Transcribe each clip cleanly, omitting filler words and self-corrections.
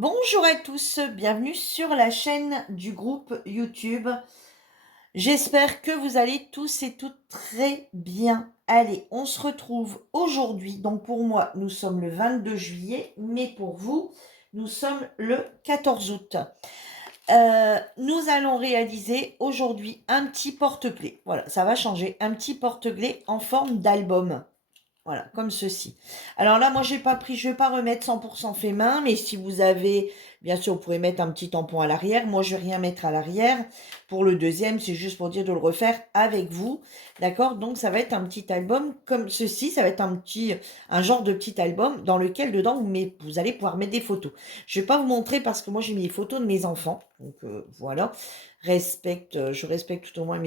Bonjour à tous, bienvenue sur la chaîne du groupe YouTube. J'espère que vous allez tous et toutes très bien. Allez, on se retrouve aujourd'hui. Donc pour moi, nous sommes le 22 juillet, mais pour vous, nous sommes le 14 août. Nous allons réaliser aujourd'hui un petit porte-clés. Voilà, ça va changer. Un petit porte-clés en forme d'album. Voilà, comme ceci. Alors là, moi, j'ai pas pris, je vais pas remettre 100% fait main, mais si vous avez, bien sûr, vous pouvez mettre un petit tampon à l'arrière. Moi, je vais rien mettre à l'arrière. Pour le deuxième, c'est juste pour dire de le refaire avec vous. D'accord? Donc, ça va être un petit album comme ceci. Ça va être un genre de petit album dans lequel, dedans, vous allez pouvoir mettre des photos. Je vais pas vous montrer parce que moi, j'ai mis les photos de mes enfants. Donc, voilà. Je respecte tout au moins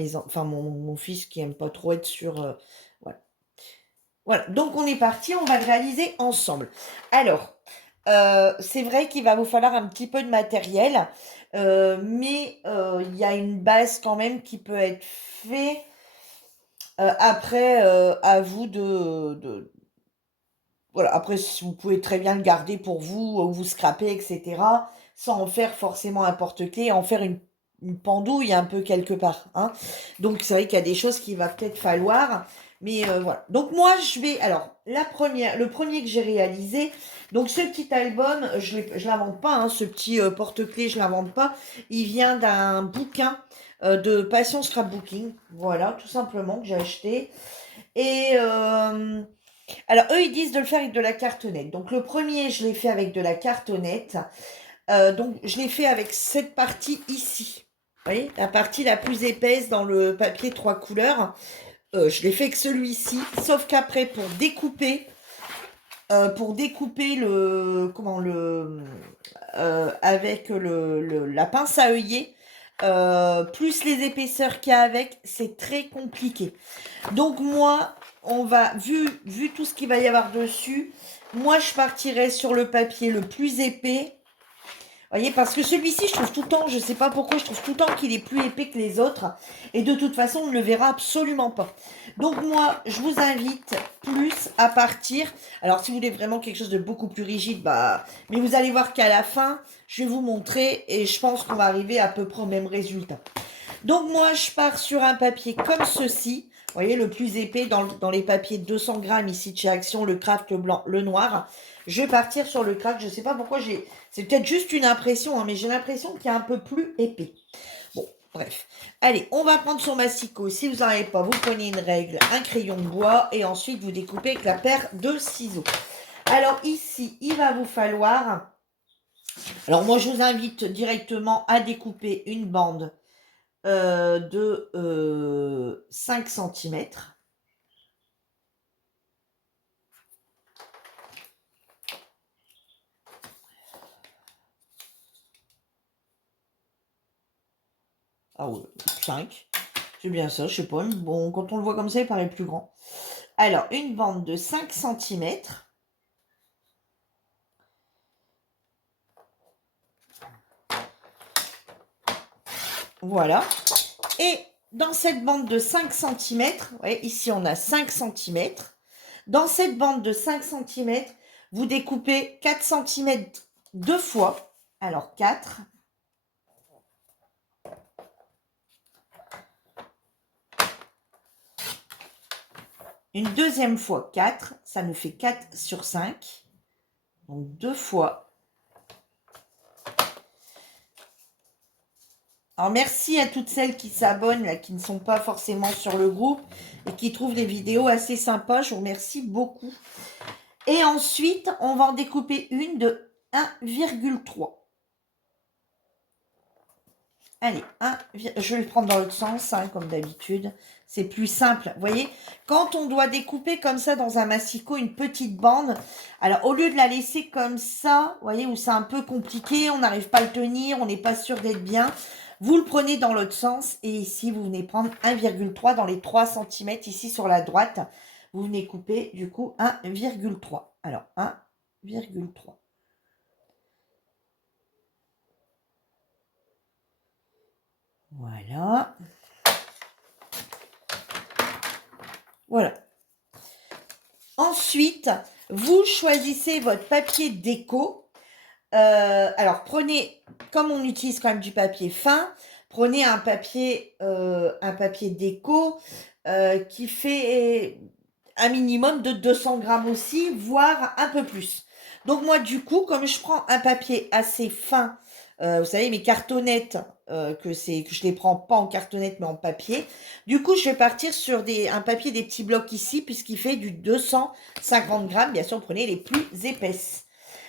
mon fils qui aime pas trop être voilà. Voilà, donc on est parti, on va le réaliser ensemble. Alors, c'est vrai qu'il va vous falloir un petit peu de matériel, mais il y a une base quand même qui peut être faite. Après, à vous voilà, après, si vous pouvez très bien le garder pour vous, ou vous scraper, etc., sans en faire forcément un porte-clés, en faire une pendouille un peu quelque part, hein. Donc, c'est vrai qu'il y a des choses qu'il va peut-être falloir, mais voilà. Donc, moi, alors, le premier que j'ai réalisé, donc ce petit album, je l'invente pas, hein, ce petit porte-clés, je l'invente pas. Il vient d'un bouquin de Passion Scrapbooking, voilà, tout simplement, que j'ai acheté. Et alors, eux, ils disent de le faire avec de la cartonnette. Donc, le premier, je l'ai fait avec de la cartonnette. Donc, je l'ai fait avec cette partie ici. Vous voyez, la partie la plus épaisse dans le papier 3 couleurs. Je l'ai fait avec celui-ci. Sauf qu'après, pour découper avec la pince à œillet, plus les épaisseurs qu'il y a avec, c'est très compliqué. Donc moi, vu tout ce qu'il va y avoir dessus, moi je partirais sur le papier le plus épais. Vous voyez, parce que celui-ci, je trouve tout le temps, je sais pas pourquoi, je trouve tout le temps qu'il est plus épais que les autres. Et de toute façon, on ne le verra absolument pas. Donc moi, je vous invite plus à partir. Alors si vous voulez vraiment quelque chose de beaucoup plus rigide, mais vous allez voir qu'à la fin, je vais vous montrer et je pense qu'on va arriver à peu près au même résultat. Donc moi, je pars sur un papier comme ceci. Vous voyez, le plus épais dans les papiers de 200 grammes ici de chez Action, le craft, le blanc, le noir. Je vais partir sur le craft. Je ne sais pas pourquoi c'est peut-être juste une impression, hein, mais j'ai l'impression qu'il est un peu plus épais. Bon, bref. Allez, on va prendre son massicot. Si vous n'en avez pas, vous prenez une règle, un crayon de bois et ensuite vous découpez avec la paire de ciseaux. Alors ici, il va vous falloir... Alors moi, je vous invite directement à découper une bande de 5 centimètres. Ah ouais, 5. C'est bien ça, je sais pas. Bon, quand on le voit comme ça, il paraît plus grand. Alors, une bande de 5 centimètres. Voilà. Et dans cette bande de 5 centimètres, vous voyez, ici on a 5 centimètres. Dans cette bande de 5 centimètres, vous découpez 4 centimètres deux fois. Alors 4. Une deuxième fois 4, ça nous fait 4 sur 5. Donc 2 fois. Alors merci à toutes celles qui s'abonnent, là, qui ne sont pas forcément sur le groupe et qui trouvent les vidéos assez sympas. Je vous remercie beaucoup. Et ensuite, on va en découper une de 1,3. Allez, je vais le prendre dans l'autre sens, hein, comme d'habitude. C'est plus simple. Vous voyez, quand on doit découper comme ça dans un massicot, une petite bande, alors au lieu de la laisser comme ça, vous voyez, où c'est un peu compliqué, on n'arrive pas à le tenir, on n'est pas sûr d'être bien, vous le prenez dans l'autre sens. Et ici, vous venez prendre 1,3 dans les 3 cm ici sur la droite. Vous venez couper du coup 1,3. Alors, 1,3. Voilà. Voilà. Ensuite, vous choisissez votre papier déco. Alors, prenez, comme on utilise quand même du papier fin, prenez un papier déco qui fait un minimum de 200 grammes aussi, voire un peu plus. Donc moi, du coup, comme je prends un papier assez fin, vous savez, mes cartonnettes, que je les prends pas en cartonnette, mais en papier. Du coup, je vais partir sur un papier des petits blocs ici, puisqu'il fait du 250 grammes. Bien sûr, prenez les plus épaisses.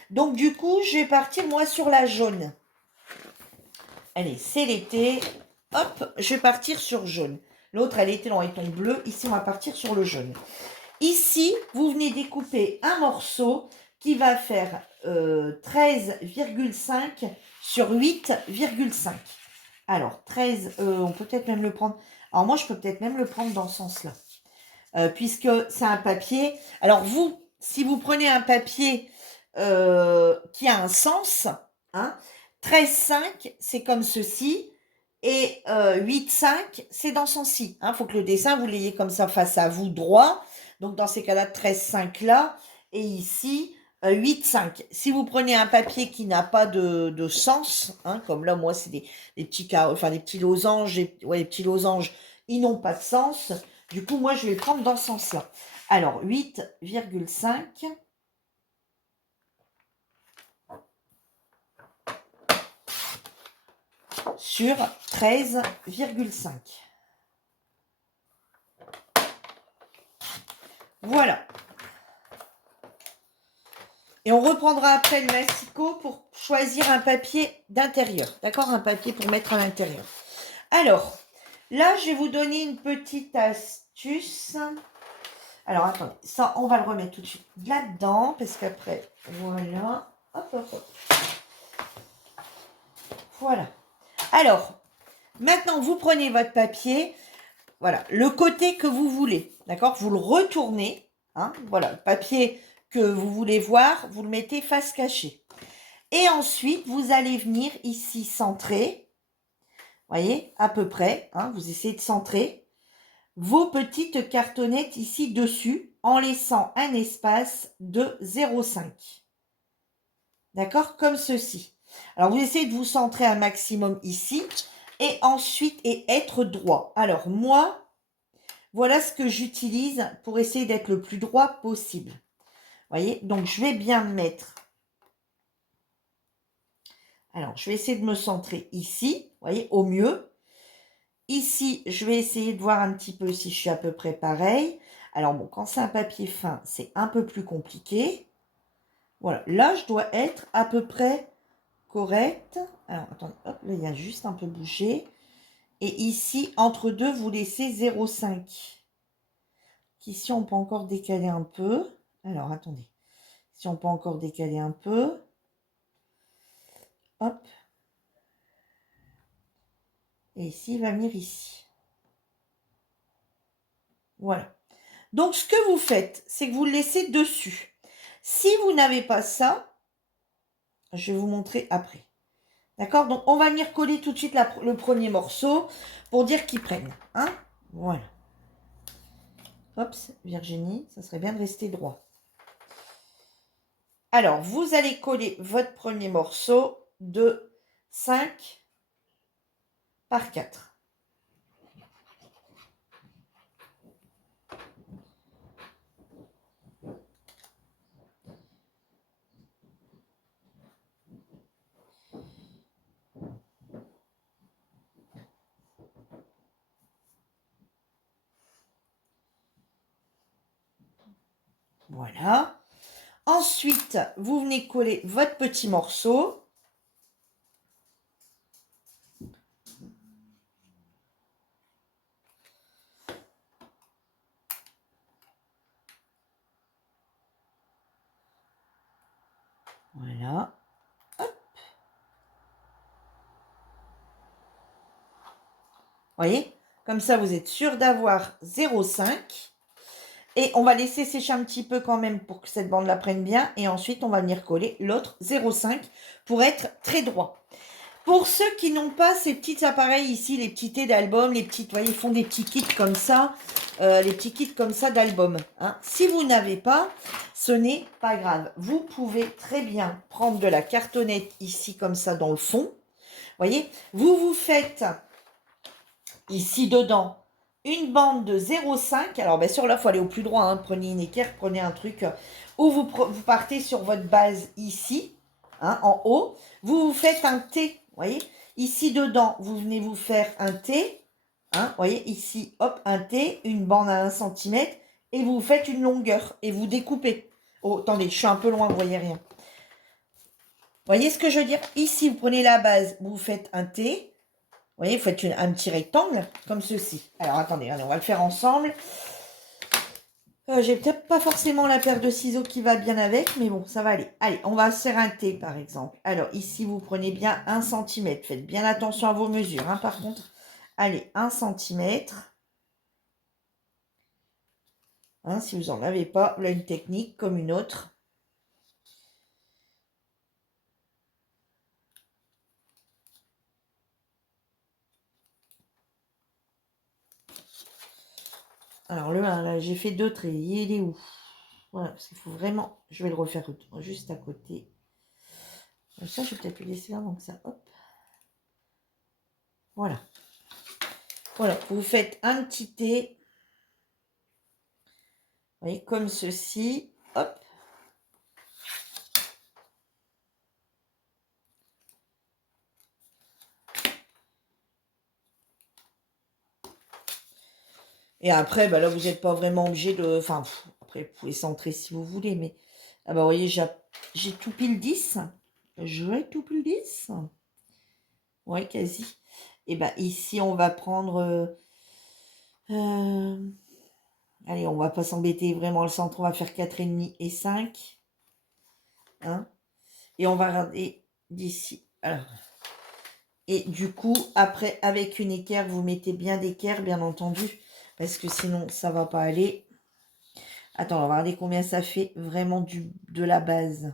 Donc, du coup, je vais partir, moi, sur la jaune. Allez, c'est l'été. Hop, je vais partir sur jaune. L'autre, elle était dans les tons bleus. Ici, on va partir sur le jaune. Ici, vous venez découper un morceau qui va faire 13,5 sur 8,5. Alors, 13, on peut peut-être même le prendre. Alors, moi, je peux peut-être même le prendre dans ce sens-là. Puisque c'est un papier. Alors, vous, si vous prenez un papier qui a un sens, hein, 13,5, c'est comme ceci. Et 8,5, c'est dans ce sens-ci. Il faut que le dessin, vous l'ayez comme ça face à vous, droit. Donc, dans ces cas-là, 13,5 là. Et ici, 8,5. Si vous prenez un papier qui n'a pas de sens, hein, comme là, moi, c'est des petits enfin, des petits losanges. Les petits losanges, ils n'ont pas de sens. Du coup, moi, je vais prendre dans ce sens-là. Alors, 8,5. Sur 13,5. Voilà. Et on reprendra après le massicot pour choisir un papier d'intérieur. D'accord? Un papier pour mettre à l'intérieur. Alors, là, je vais vous donner une petite astuce. Alors, attendez. Ça, on va le remettre tout de suite là-dedans. Parce qu'après, voilà. Hop, hop, hop. Voilà. Alors, maintenant, vous prenez votre papier. Voilà, le côté que vous voulez. D'accord? Vous le retournez. Hein, voilà, le papier que vous voulez voir, vous le mettez face cachée. Et ensuite, vous allez venir ici centrer. Voyez, à peu près. Hein, vous essayez de centrer vos petites cartonnettes ici dessus en laissant un espace de 0,5. D'accord? Comme ceci. Alors, vous essayez de vous centrer un maximum ici. Et ensuite, être droit. Alors, moi, voilà ce que j'utilise pour essayer d'être le plus droit possible. Voyez, donc je vais bien me mettre. Alors, je vais essayer de me centrer ici, voyez, au mieux. Ici, je vais essayer de voir un petit peu si je suis à peu près pareil. Alors bon, quand c'est un papier fin, c'est un peu plus compliqué. Voilà, là, je dois être à peu près correct. Alors, attendez, hop, là, il y a juste un peu bougé. Et ici, entre deux, vous laissez 0,5. Ici, on peut encore décaler un peu. Alors, attendez. Si on peut encore décaler un peu. Hop. Et ici, il va venir ici. Voilà. Donc, ce que vous faites, c'est que vous le laissez dessus. Si vous n'avez pas ça, je vais vous montrer après. D'accord? Donc, on va venir coller tout de suite le premier morceau pour dire qu'ils prennent. Hein? Voilà. Hop, Virginie, ça serait bien de rester droit. Alors, vous allez coller votre premier morceau de 5 par 4. Voilà. Ensuite, vous venez coller votre petit morceau. Voilà. Hop. Voyez? Comme ça, vous êtes sûr d'avoir 0,5. Et on va laisser sécher un petit peu quand même pour que cette bande la prenne bien. Et ensuite, on va venir coller l'autre 0,5 pour être très droit. Pour ceux qui n'ont pas ces petits appareils ici, les petits thés d'album, les petites, vous voyez, ils font des petits kits comme ça, les petits kits comme ça d'album. Hein. Si vous n'avez pas, ce n'est pas grave. Vous pouvez très bien prendre de la cartonnette ici comme ça dans le fond. Vous voyez, vous vous faites ici dedans une bande de 0,5. Alors bien sûr là, il faut aller au plus droit. Hein. Prenez une équerre, prenez un truc où vous partez sur votre base ici, hein, en haut. Vous vous faites un T, vous voyez. Ici dedans, vous venez vous faire un T. Hein, vous voyez, ici, hop, un T, une bande à 1 cm. Et vous faites une longueur et vous découpez. Oh, attendez, je suis un peu loin, vous voyez rien. Vous voyez ce que je veux dire? Ici, vous prenez la base, vous faites un T. Vous voyez, vous faites un petit rectangle comme ceci. Alors, attendez, allez, on va le faire ensemble. J'ai peut-être pas forcément la paire de ciseaux qui va bien avec, mais bon, ça va aller. Allez, on va se faire un T, par exemple. Alors, ici, vous prenez bien 1 cm. Faites bien attention à vos mesures, hein, par contre. Allez, 1 cm. Hein, si vous n'en avez pas, là, une technique comme une autre. Alors, le 1, là, j'ai fait 2 traits. Il est où? Voilà, parce qu'il faut vraiment... Je vais le refaire juste à côté. Ça, je vais peut-être le laisser là, donc ça, hop. Voilà. Voilà, vous faites un petit T. Vous voyez, comme ceci. Hop. Et après, bah là, vous n'êtes pas vraiment obligé de... Enfin, après, vous pouvez centrer si vous voulez, mais... Ah bah, vous voyez, j'ai tout pile 10. J'ai tout pile 10. Ouais, quasi. Et bah, ici, on va prendre... allez, on va pas s'embêter vraiment le centre. On va faire 4,5 et 5. Hein. Et on va regarder d'ici. Alors. Et du coup, après, avec une équerre, vous mettez bien d'équerre, bien entendu. Parce que sinon, ça va pas aller. Attends, on va regarder combien ça fait vraiment de la base.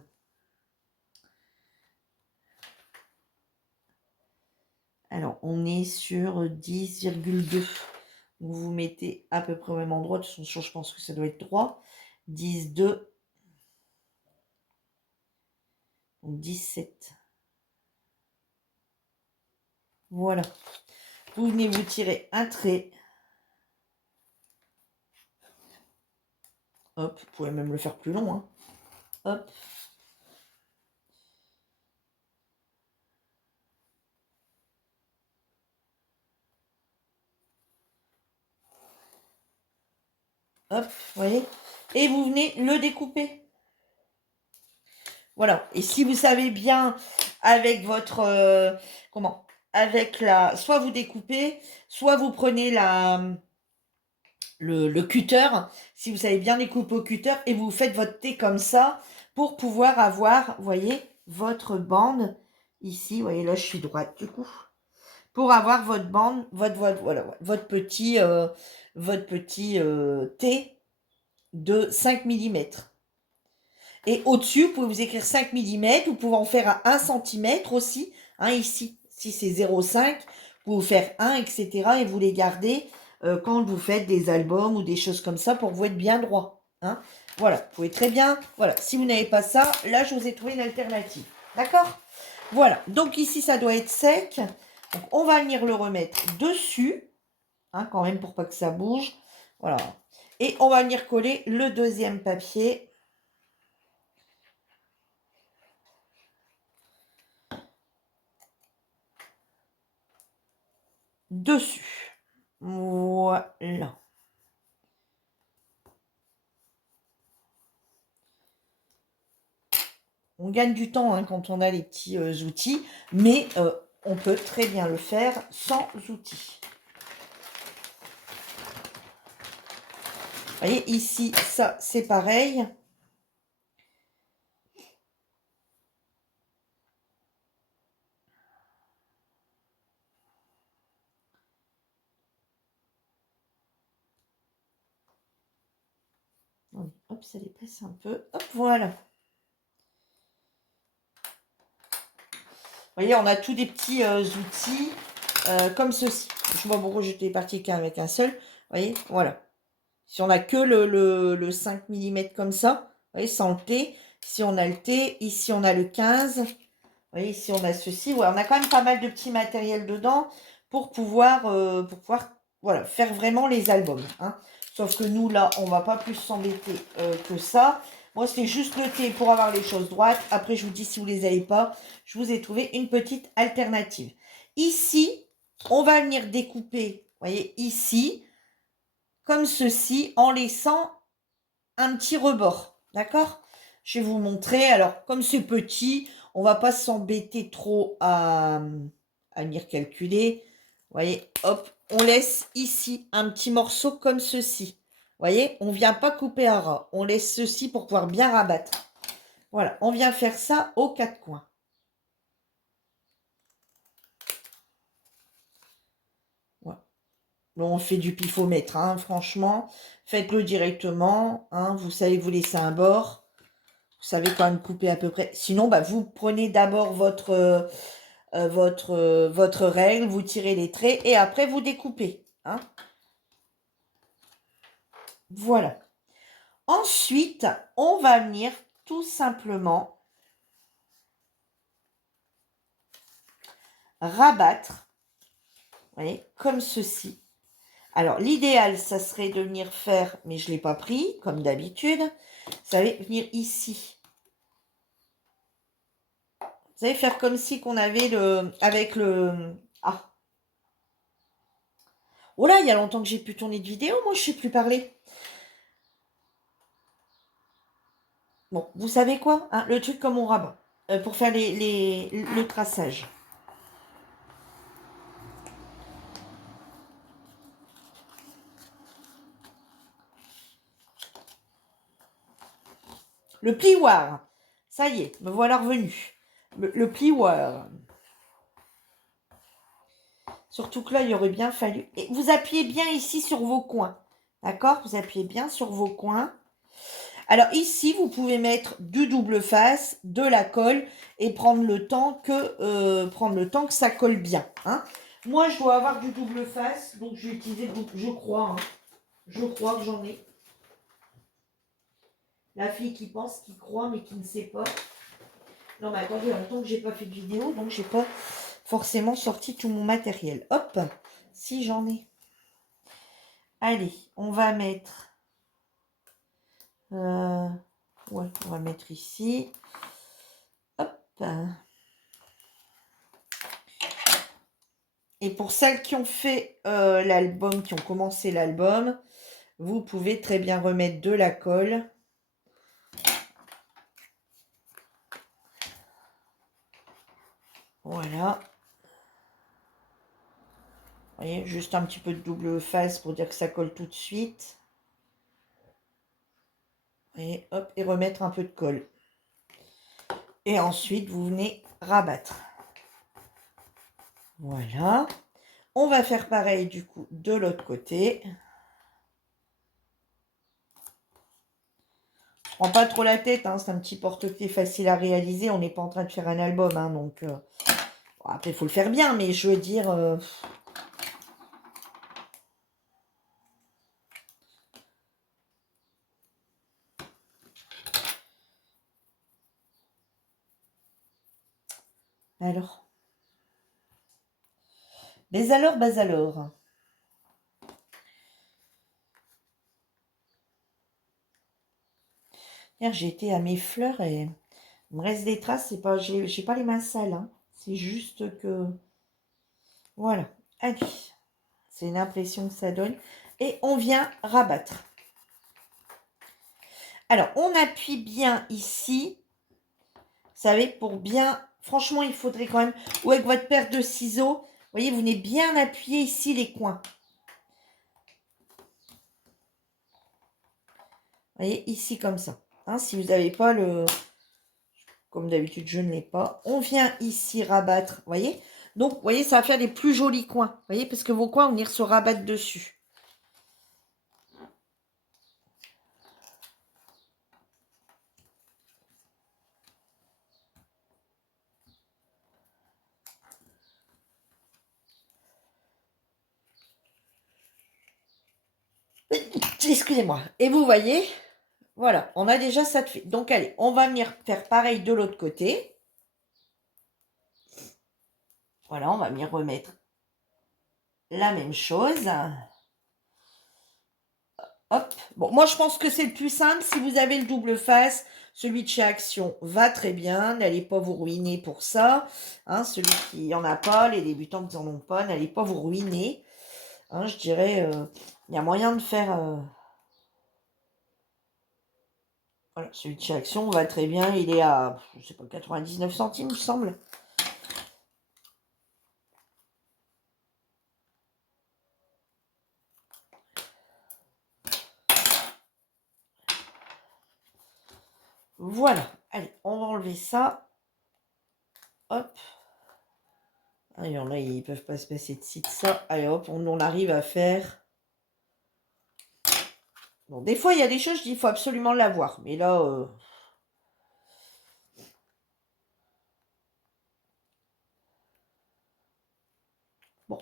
Alors, on est sur 10,2. Vous mettez à peu près au même endroit. De toute façon, je pense que ça doit être droit. 10,2. Donc, 17. Voilà. Vous venez vous tirer un trait. Hop, vous pouvez même le faire plus long. Hein. Hop. Hop, vous voyez. Et vous venez le découper. Voilà. Et si vous savez bien avec votre... comment? Avec la... Soit vous découpez, soit vous prenez le cutter. Si vous savez bien découper au cutter et vous faites votre thé comme ça pour pouvoir avoir, vous voyez, votre bande ici. Vous voyez, là, je suis droite du coup. Pour avoir votre bande, voilà, votre petit thé de 5 mm. Et au-dessus, vous pouvez vous écrire 5 mm. Vous pouvez en faire à 1 cm aussi. Hein, ici, si c'est 0,5, vous pouvez faire 1, etc. Et vous les gardez quand vous faites des albums ou des choses comme ça pour vous être bien droit. Hein. Voilà, vous pouvez très bien. Voilà, si vous n'avez pas ça, là, je vous ai trouvé une alternative. D'accord? Voilà, donc ici, ça doit être sec. Donc, on va venir le remettre dessus. Hein, quand même, pour pas que ça bouge. Voilà. Et on va venir coller le deuxième papier. Dessus. Voilà. On gagne du temps hein, quand on a les petits outils, mais on peut très bien le faire sans outils. Vous voyez, ici, ça, c'est pareil. Hop, ça dépasse un peu. Hop, voilà. voyez, on a tous des petits outils comme ceci. Je ne sais pas pourquoi j'étais partie qu'avec un seul. Vous voyez, voilà. Si on a que le 5 mm comme ça, vous voyez, sans le T. Si on a le T, ici on a le 15. Vous voyez, ici on a ceci. Ouais, on a quand même pas mal de petits matériels dedans pour pouvoir voilà, faire vraiment les albums. Hein. Sauf que nous, là, on va pas plus s'embêter que ça. Moi, c'est juste le T pour avoir les choses droites. Après, je vous dis, si vous les avez pas, je vous ai trouvé une petite alternative. Ici, on va venir découper, vous voyez, ici, comme ceci, en laissant un petit rebord. D'accord? Je vais vous montrer. Alors, comme c'est petit, on va pas s'embêter trop à venir calculer. Vous voyez, hop, on laisse ici un petit morceau comme ceci. Vous voyez, on vient pas couper à ras. On laisse ceci pour pouvoir bien rabattre. Voilà, on vient faire ça aux quatre coins. Voilà. Bon, on fait du pifomètre, hein, franchement. Faites-le directement. Hein, vous savez vous laisser un bord. Vous savez quand même couper à peu près. Sinon, bah, vous prenez d'abord votre règle, vous tirez les traits et après vous découpez. Hein. Voilà. Ensuite, on va venir tout simplement rabattre, vous voyez, comme ceci. Alors, l'idéal, ça serait de venir faire, mais je ne l'ai pas pris, comme d'habitude. Vous savez, venir ici. Vous savez, faire comme si qu'on avait avec le... Ah. Oh là, il y a longtemps que j'ai plus tourné de vidéo, moi je ne sais plus parler. Bon, vous savez quoi, hein, le truc comme on rabat, pour faire le traçage. Le plioir. Ça y est, me voilà revenu. Le plioir. Surtout que là, il aurait bien fallu... Et vous appuyez bien ici sur vos coins. D'accord? Vous appuyez bien sur vos coins. Alors ici, vous pouvez mettre du double face, de la colle et prendre le temps que ça colle bien. Hein. Moi, je dois avoir du double face, donc je vais utiliser, je crois, hein, je crois que j'en ai. La fille qui pense, qui croit, mais qui ne sait pas. Non, mais attendez, en même temps que j'ai pas fait de vidéo, donc j'ai pas forcément sorti tout mon matériel. Hop, si j'en ai. Allez, on va mettre... ouais, on va mettre ici. Hop. Et pour celles qui ont fait l'album, qui ont commencé l'album, vous pouvez très bien remettre de la colle. Voilà. Vous voyez, juste un petit peu de double face pour dire que ça colle tout de suite. Et hop, et remettre un peu de colle. Et ensuite, vous venez rabattre. Voilà. On va faire pareil du coup de l'autre côté. Je prends pas trop la tête, hein, c'est un petit porte-clés facile à réaliser. On n'est pas en train de faire un album, hein, donc bon, après il faut le faire bien, mais je veux dire. Alors. Mais alors, bas alors. Hier, j'ai été à mes fleurs et il me reste des traces. C'est pas, j'ai pas les mains sales. Hein. C'est juste que... Voilà. Allez. C'est l'impression que ça donne. Et on vient rabattre. Alors, on appuie bien ici. Vous savez, pour bien... Franchement, il faudrait quand même... Ou avec votre paire de ciseaux, vous voyez, vous venez bien appuyer ici les coins. Vous voyez, ici comme ça. Hein, si vous n'avez pas le... Comme d'habitude, je ne l'ai pas. On vient ici rabattre, vous voyez. Donc, vous voyez, ça va faire les plus jolis coins. Vous voyez, parce que vos coins vont venir se rabattre dessus. Excusez-moi. Et vous voyez, voilà, on a déjà ça de fait. Donc, allez, on va venir faire pareil de l'autre côté. Voilà, on va venir remettre la même chose. Hop. Bon, moi, je pense que c'est le plus simple. Si vous avez le double face, celui de chez Action va très bien. N'allez pas vous ruiner pour ça. Hein, celui qui n'en a pas, les débutants qui n'en ont pas, n'allez pas vous ruiner. Hein, je dirais, il y a moyen de faire... Voilà, celui de chez Action va très bien. Il est à, je sais pas, 99 centimes, il me semble. Voilà. Allez, on va enlever ça. Hop. Ah, il y en a, ils peuvent pas se passer de ci, de ça. Allez, hop, on arrive à faire... Bon, des fois, il y a des choses, je dis, il faut absolument l'avoir. Mais là... Bon.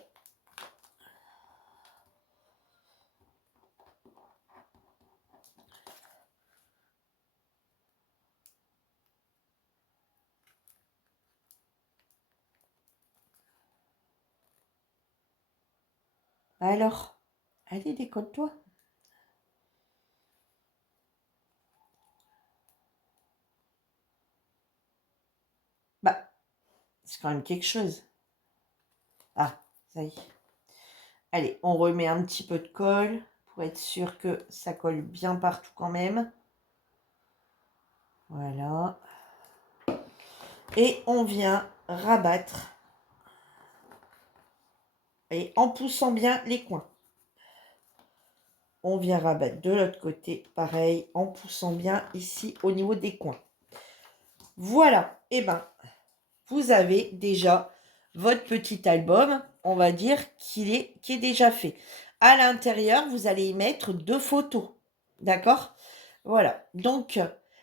Alors, allez, décolle-toi. Bah, c'est quand même quelque chose. Ah, ça y est. Allez, on remet un petit peu de colle pour être sûr que ça colle bien partout quand même. Voilà. Et on vient rabattre. Et en poussant bien les coins. On vient rabattre de l'autre côté, pareil, en poussant bien ici au niveau des coins. Voilà. Et ben, vous avez déjà votre petit album, on va dire, qui est déjà fait. À l'intérieur, vous allez y mettre 2 photos. D'accord? Voilà. Donc,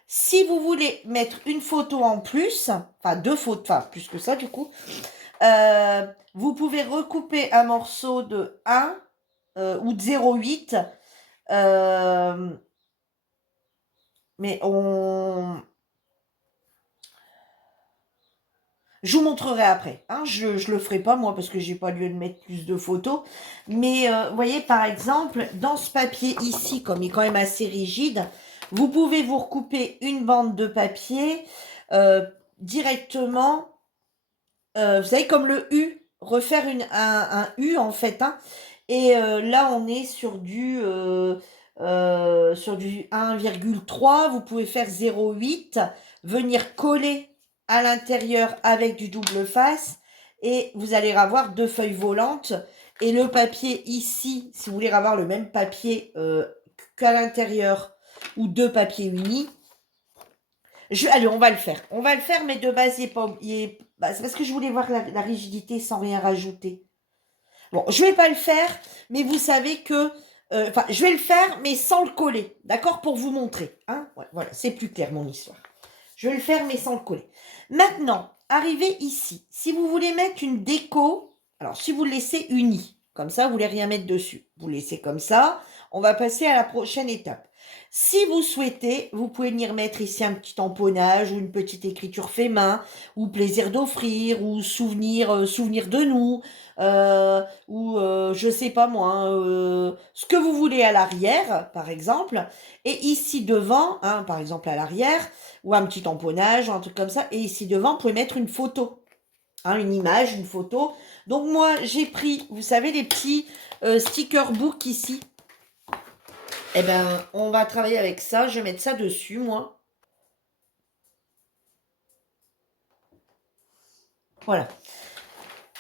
si vous voulez mettre une photo en plus, enfin 2 photos, enfin plus que ça du coup, vous pouvez recouper un morceau de 1 ou de 0,8. Mais je vous montrerai après. Hein. Je le ferai pas moi parce que j'ai pas lieu de mettre plus de photos. Mais vous voyez par exemple dans ce papier ici, comme il est quand même assez rigide, vous pouvez vous recouper une bande de papier directement. Vous savez comme le U, refaire un U en fait. Hein. Et là on est sur du 1,3. Vous pouvez faire 0,8, venir coller à l'intérieur avec du double face et vous allez avoir 2 feuilles volantes et le papier ici, si vous voulez avoir le même papier qu'à l'intérieur ou 2 papiers unis. Allez, on va le faire. On va le faire, mais de base, c'est parce que je voulais voir la rigidité sans rien rajouter. Bon, je vais pas le faire, mais vous savez que... Enfin, je vais le faire, mais sans le coller. D'accord? Pour vous montrer. Hein? Ouais, voilà, c'est plus clair, mon histoire. Je vais le faire, mais sans le coller. Maintenant, arrivez ici. Si vous voulez mettre une déco, alors si vous le laissez uni, comme ça, vous voulez rien mettre dessus. Vous laissez comme ça. On va passer à la prochaine étape. Si vous souhaitez, vous pouvez venir mettre ici un petit tamponnage ou une petite écriture fait main, ou plaisir d'offrir, ou souvenir de nous, ou je sais pas moi, hein, ce que vous voulez à l'arrière, par exemple. Et ici devant, hein, par exemple à l'arrière, ou un petit tamponnage, ou un truc comme ça. Et ici devant, vous pouvez mettre une photo, hein, une image, une photo. Donc moi, j'ai pris, vous savez, les petits sticker book ici. Eh ben, on va travailler avec ça. Je vais mettre ça dessus, moi. Voilà.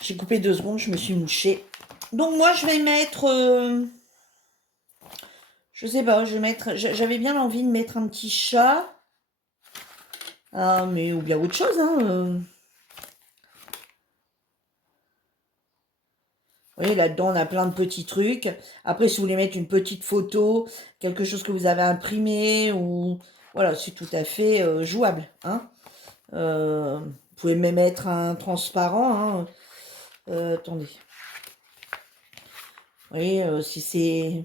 J'ai coupé 2 secondes, je me suis mouchée. Donc moi, je vais mettre... je sais pas, je vais mettre... J'avais bien envie de mettre un petit chat. Ah, mais ou bien autre chose, hein. Vous voyez, là-dedans, on a plein de petits trucs. Après, si vous voulez mettre une petite photo, quelque chose que vous avez imprimé, ou... Voilà, c'est tout à fait jouable. Hein. Vous pouvez même mettre un transparent. Hein. Attendez. Vous voyez, si c'est...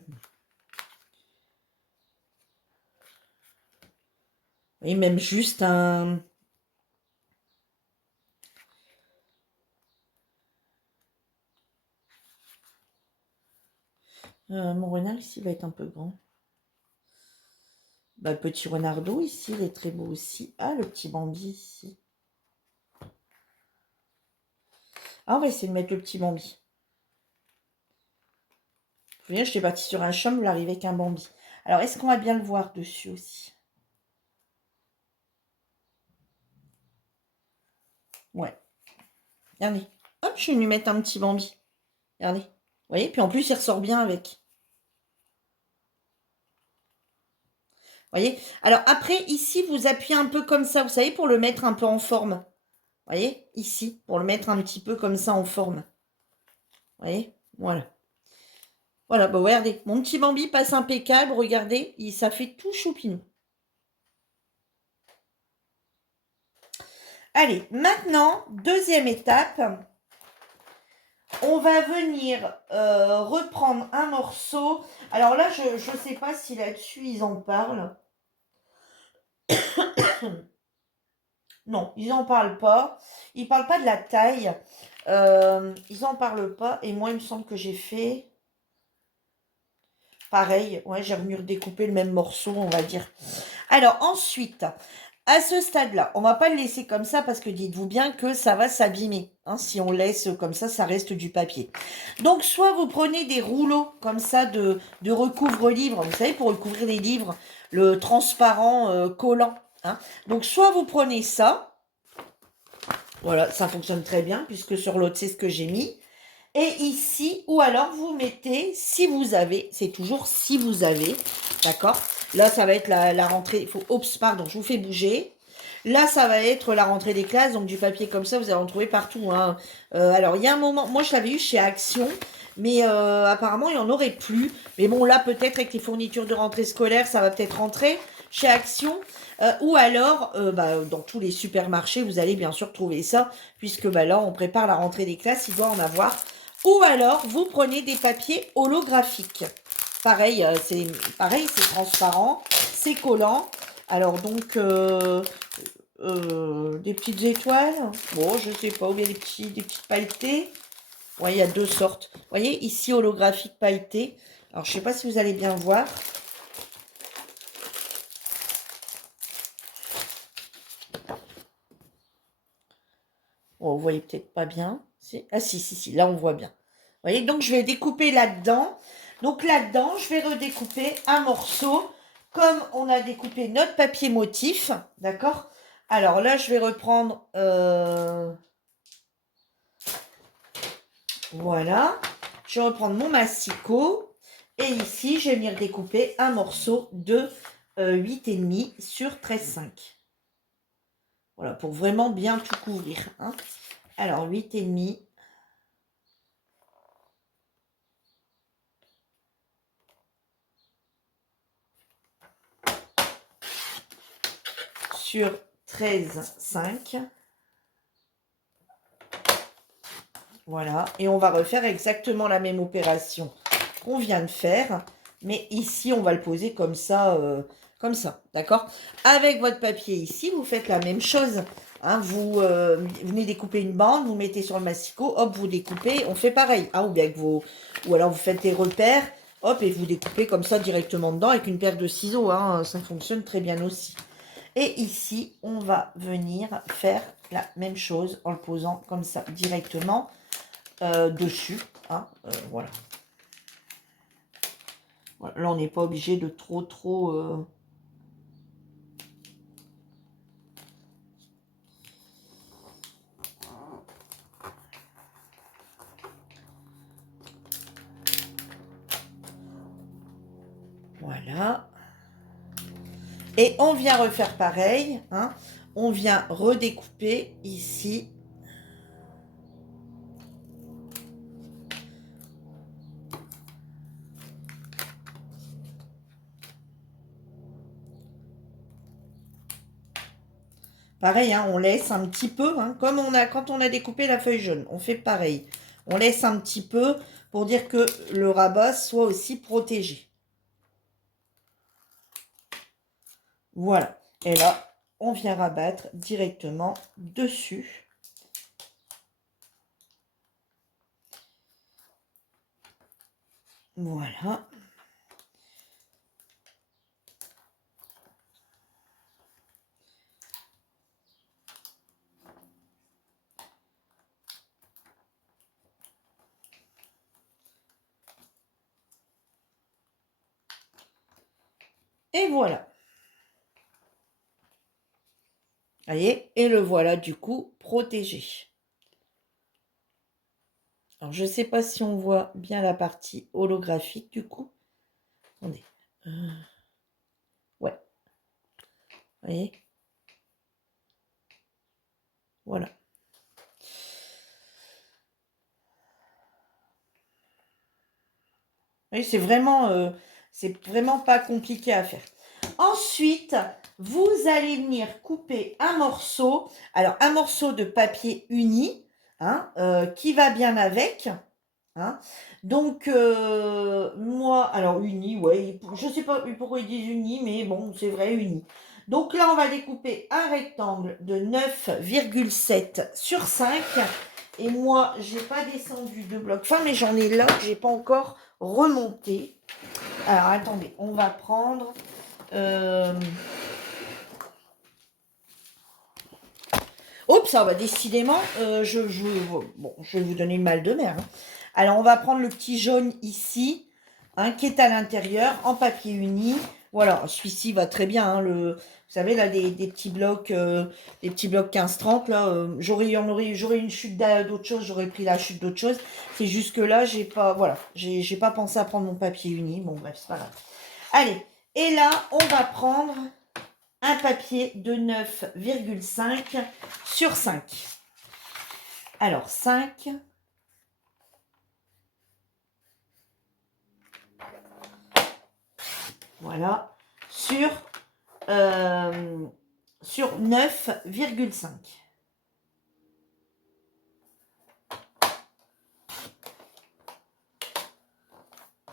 voyez, même juste un... mon renard ici va être un peu grand. Bah, le petit renardeau ici, il est très beau aussi. Ah, le petit Bambi ici. Ah, on va essayer de mettre le petit Bambi. Vous voyez, j'étais partie sur un chum, là, arrivé avec un Bambi. Alors, est-ce qu'on va bien le voir dessus aussi? Ouais. Regardez. Hop, je vais lui mettre un petit Bambi. Regardez. Vous voyez, puis en plus, il ressort bien avec. Vous voyez? Alors, après, ici, vous appuyez un peu comme ça, vous savez, pour le mettre un peu en forme. Vous voyez? Ici, pour le mettre un petit peu comme ça en forme. Vous voyez? Voilà. Voilà, bah regardez, mon petit Bambi passe impeccable, regardez, ça fait tout choupinou. Allez, maintenant, deuxième étape, on va venir reprendre un morceau. Alors là, je ne sais pas si là-dessus, ils en parlent. Non, ils n'en parlent pas. Ils ne parlent pas de la taille. Ils n'en parlent pas. Et moi, il me semble que j'ai fait... Pareil, ouais, j'ai venu redécouper le même morceau, on va dire. Alors, ensuite, à ce stade-là, on va pas le laisser comme ça parce que dites-vous bien que ça va s'abîmer. Hein, si on laisse comme ça reste du papier. Donc, soit vous prenez des rouleaux comme ça de recouvre-livres, vous savez, pour recouvrir les livres, le transparent collant. Hein. Donc, soit vous prenez ça. Voilà, ça fonctionne très bien puisque sur l'autre, c'est ce que j'ai mis. Et ici, ou alors vous mettez, si vous avez, c'est toujours si vous avez, d'accord? Là, ça va être la rentrée, il faut, oups, pardon, je vous fais bouger. Là, ça va être la rentrée des classes, donc du papier comme ça, vous allez en trouver partout. Hein. Alors, il y a un moment, moi je l'avais eu chez Action, mais apparemment, il n'y en aurait plus. Mais bon, là, peut-être avec les fournitures de rentrée scolaire, ça va peut-être rentrer chez Action. Ou alors, dans tous les supermarchés, vous allez bien sûr trouver ça, puisque là, on prépare la rentrée des classes, il doit en avoir. Ou alors, vous prenez des papiers holographiques. Pareil, c'est transparent, c'est collant. Alors donc, des petites étoiles. Bon, je sais pas, ou bien des petites pailletés. Ouais, il y a deux sortes. Vous voyez, ici, holographique pailleté. Alors, je sais pas si vous allez bien voir. Bon, vous voyez peut-être pas bien. Ah si, là on voit bien. Vous voyez, donc je vais découper là-dedans. Donc là-dedans, je vais redécouper un morceau comme on a découpé notre papier motif. D'accord? Alors là, je vais reprendre... voilà. Je vais reprendre mon massicot. Et ici, je vais venir découper un morceau de 8,5 sur 13,5. Voilà, pour vraiment bien tout couvrir. Hein. Alors, 8,5. Sur 13,5. Voilà. Et on va refaire exactement la même opération qu'on vient de faire. Mais ici, on va le poser comme ça. D'accord? Avec votre papier ici, vous faites la même chose. Hein, vous venez découper une bande, vous mettez sur le massicot, hop, vous découpez, on fait pareil. Hein, ou alors vous faites des repères, hop, et vous découpez comme ça directement dedans avec une paire de ciseaux. Hein, ça fonctionne très bien aussi. Et ici, on va venir faire la même chose en le posant comme ça directement dessus. Hein, voilà. Voilà. Là, on n'est pas obligé de trop... Voilà. Et on vient refaire pareil. Hein. On vient redécouper ici. Pareil, hein, on laisse un petit peu, hein, comme quand on a découpé la feuille jaune. On fait pareil. On laisse un petit peu pour dire que le rabat soit aussi protégé. Voilà. Et là, on vient rabattre directement dessus. Voilà. Et voilà. Vous voyez, et le voilà du coup protégé. Alors, je ne sais pas si on voit bien la partie holographique du coup. Attendez. Ouais. Vous voyez? Voilà. Oui, c'est vraiment pas compliqué à faire. Ensuite, vous allez venir couper un morceau. Alors, un morceau de papier uni, hein, qui va bien avec. Hein. Donc, moi, alors uni, ouais, je sais pas pourquoi ils disent uni, mais bon, c'est vrai, uni. Donc là, on va découper un rectangle de 9,7 sur 5. Et moi, j'ai pas descendu de bloc fin, mais j'en ai là que j'ai pas encore remonté. Alors, attendez, on va prendre... Oups, ça va, décidément, bon, je vais vous donner le mal de mer. Hein. Alors, on va prendre le petit jaune ici, hein, qui est à l'intérieur, en papier uni. Voilà, celui-ci va très bien. Hein, vous savez, là, des petits blocs 15-30, là, j'aurais une chute d'autre chose, j'aurais pris la chute d'autre chose. C'est juste que là, j'ai pas pensé à prendre mon papier uni. Bon, bref, c'est pas grave. Allez, et là, on va prendre un papier de 9,5 sur 5. Alors, 5. Voilà. Sur 9,5.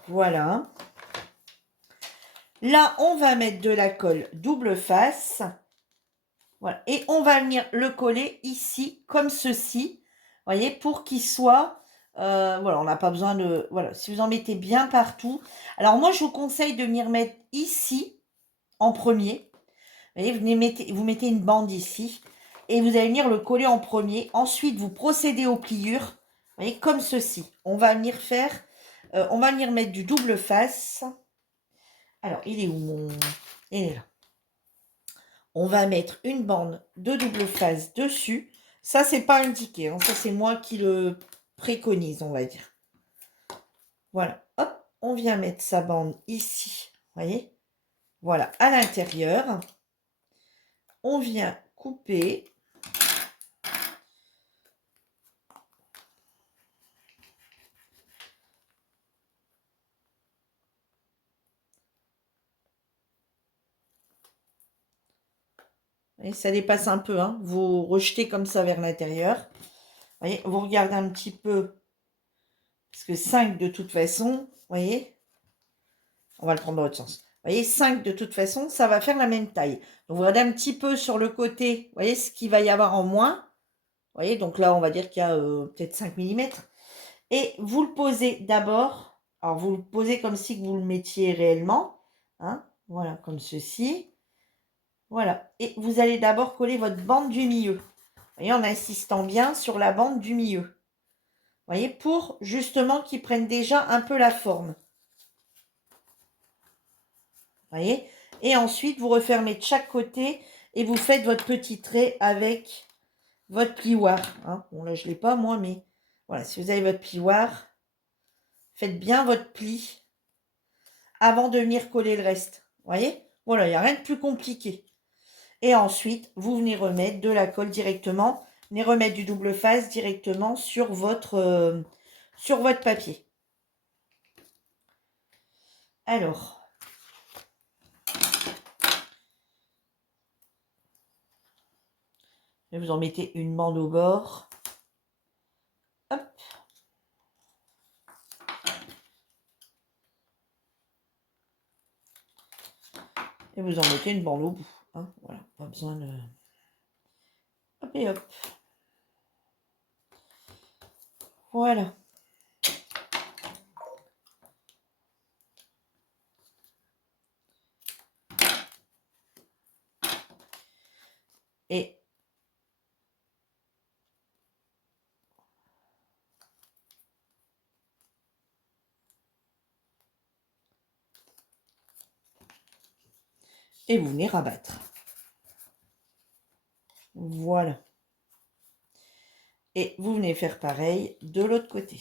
Voilà. Là, on va mettre de la colle double face. Voilà. Et on va venir le coller ici, comme ceci. Vous voyez, pour qu'il soit... voilà, on n'a pas besoin de... Voilà, si vous en mettez bien partout. Alors, moi, je vous conseille de venir mettre ici, en premier. Vous voyez, vous mettez une bande ici. Et vous allez venir le coller en premier. Ensuite, vous procédez aux pliures. Vous voyez, comme ceci. On va venir faire... on va venir mettre du double face. Alors, il est où mon... Il est là. On va mettre une bande de double face dessus. Ça, c'est pas indiqué. Hein. Ça, c'est moi qui le préconise, on va dire. Voilà. Hop, on vient mettre sa bande ici. Vous voyez? Voilà, à l'intérieur. On vient couper. Et ça dépasse un peu. Hein. Vous rejetez comme ça vers l'intérieur. Vous voyez, vous regardez un petit peu. Parce que 5 de toute façon, vous voyez, on va le prendre dans l'autre sens. Vous voyez, 5 de toute façon, ça va faire la même taille. Donc, vous regardez un petit peu sur le côté, vous voyez ce qu'il va y avoir en moins. Vous voyez, donc là, on va dire qu'il y a peut-être 5 mm. Et vous le posez d'abord. Alors, vous le posez comme si vous le mettiez réellement. Hein, voilà, comme ceci. Voilà. Et vous allez d'abord coller votre bande du milieu. Vous voyez, en insistant bien sur la bande du milieu. Vous voyez, pour justement qu'il prenne déjà un peu la forme. Vous voyez? Et ensuite, vous refermez de chaque côté et vous faites votre petit trait avec votre plioir. Hein. Bon, là, je ne l'ai pas, moi, mais voilà, si vous avez votre plioir, faites bien votre pli avant de venir coller le reste. Vous voyez? Voilà, il n'y a rien de plus compliqué. Et ensuite, vous venez remettre de la colle directement, venez remettre du double face directement sur votre papier. Alors, vous en mettez une bande au bord. Hop. Et vous en mettez une bande au bout. hein, voilà, pas besoin de... Hop et hop. Voilà. Et vous venez rabattre. Voilà. Et vous venez faire pareil de l'autre côté.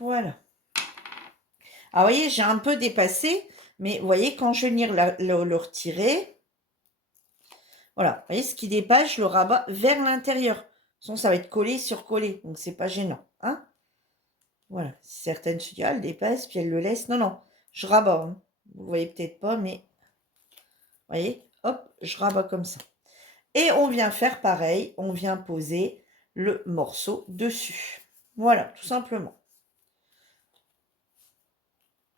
Voilà. Alors, vous voyez, j'ai un peu dépassé, mais vous voyez, quand je vais venir le retirer, voilà, vous voyez, ce qui dépasse, je le rabats vers l'intérieur. Sinon, ça va être collé sur collé, donc c'est pas gênant, hein. Voilà, certaines se disent, ah, elle dépasse, puis elle le laisse. Non, non, je rabats, hein. Vous voyez peut-être pas, mais vous voyez, hop, je rabats comme ça. Et on vient faire pareil, on vient poser le morceau dessus. Voilà, tout simplement.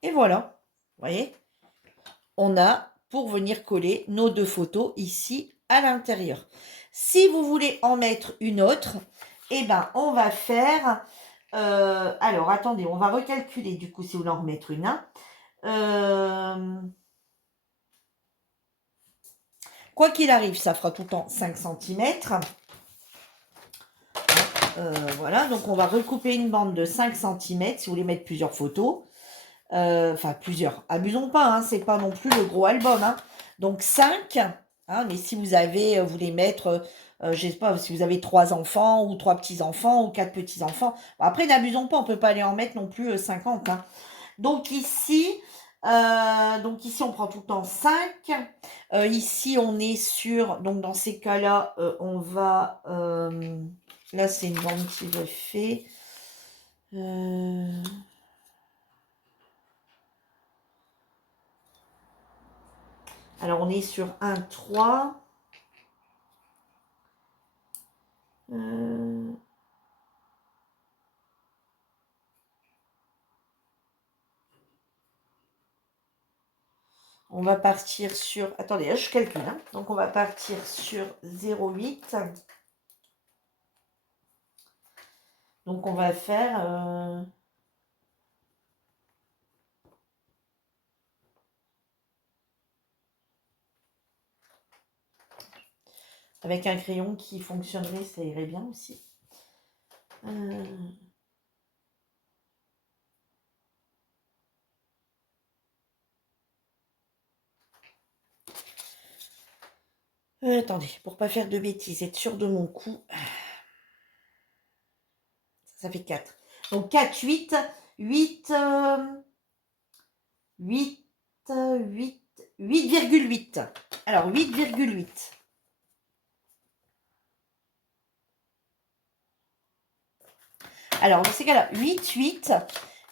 Et voilà, vous voyez, on a pour venir coller nos deux photos ici à l'intérieur. Si vous voulez en mettre une autre, eh ben, on va faire... alors, attendez, on va recalculer du coup si vous voulez en remettre une. Quoi qu'il arrive, ça fera tout le temps 5 cm. Voilà, donc on va recouper une bande de 5 cm si vous voulez mettre plusieurs photos. Enfin, plusieurs. Abusons pas, hein, c'est pas non plus le gros album. Hein. Donc 5, hein, mais si vous avez, vous voulez mettre, je sais pas, si vous avez 3 enfants, ou 3 petits-enfants, ou 4 petits-enfants. Bon, après, n'abusons pas, on peut pas aller en mettre non plus 50. Hein. Donc ici, on prend tout le temps 5. Ici, on est sur, donc dans ces cas-là, on va, là c'est une bande qui refait. Alors, on est sur 1, 3. On va partir sur... Attendez, je calcule. Hein. Donc, on va partir sur 0,8. Donc, on va faire... Avec un crayon qui fonctionnerait, ça irait bien aussi. Attendez, pour pas faire de bêtises, être sûr de mon coup. Ça fait 4. Donc 4, 8, 8, 8, 8, 8,8. Alors 8,8. Alors dans ces cas-là, 8, 8.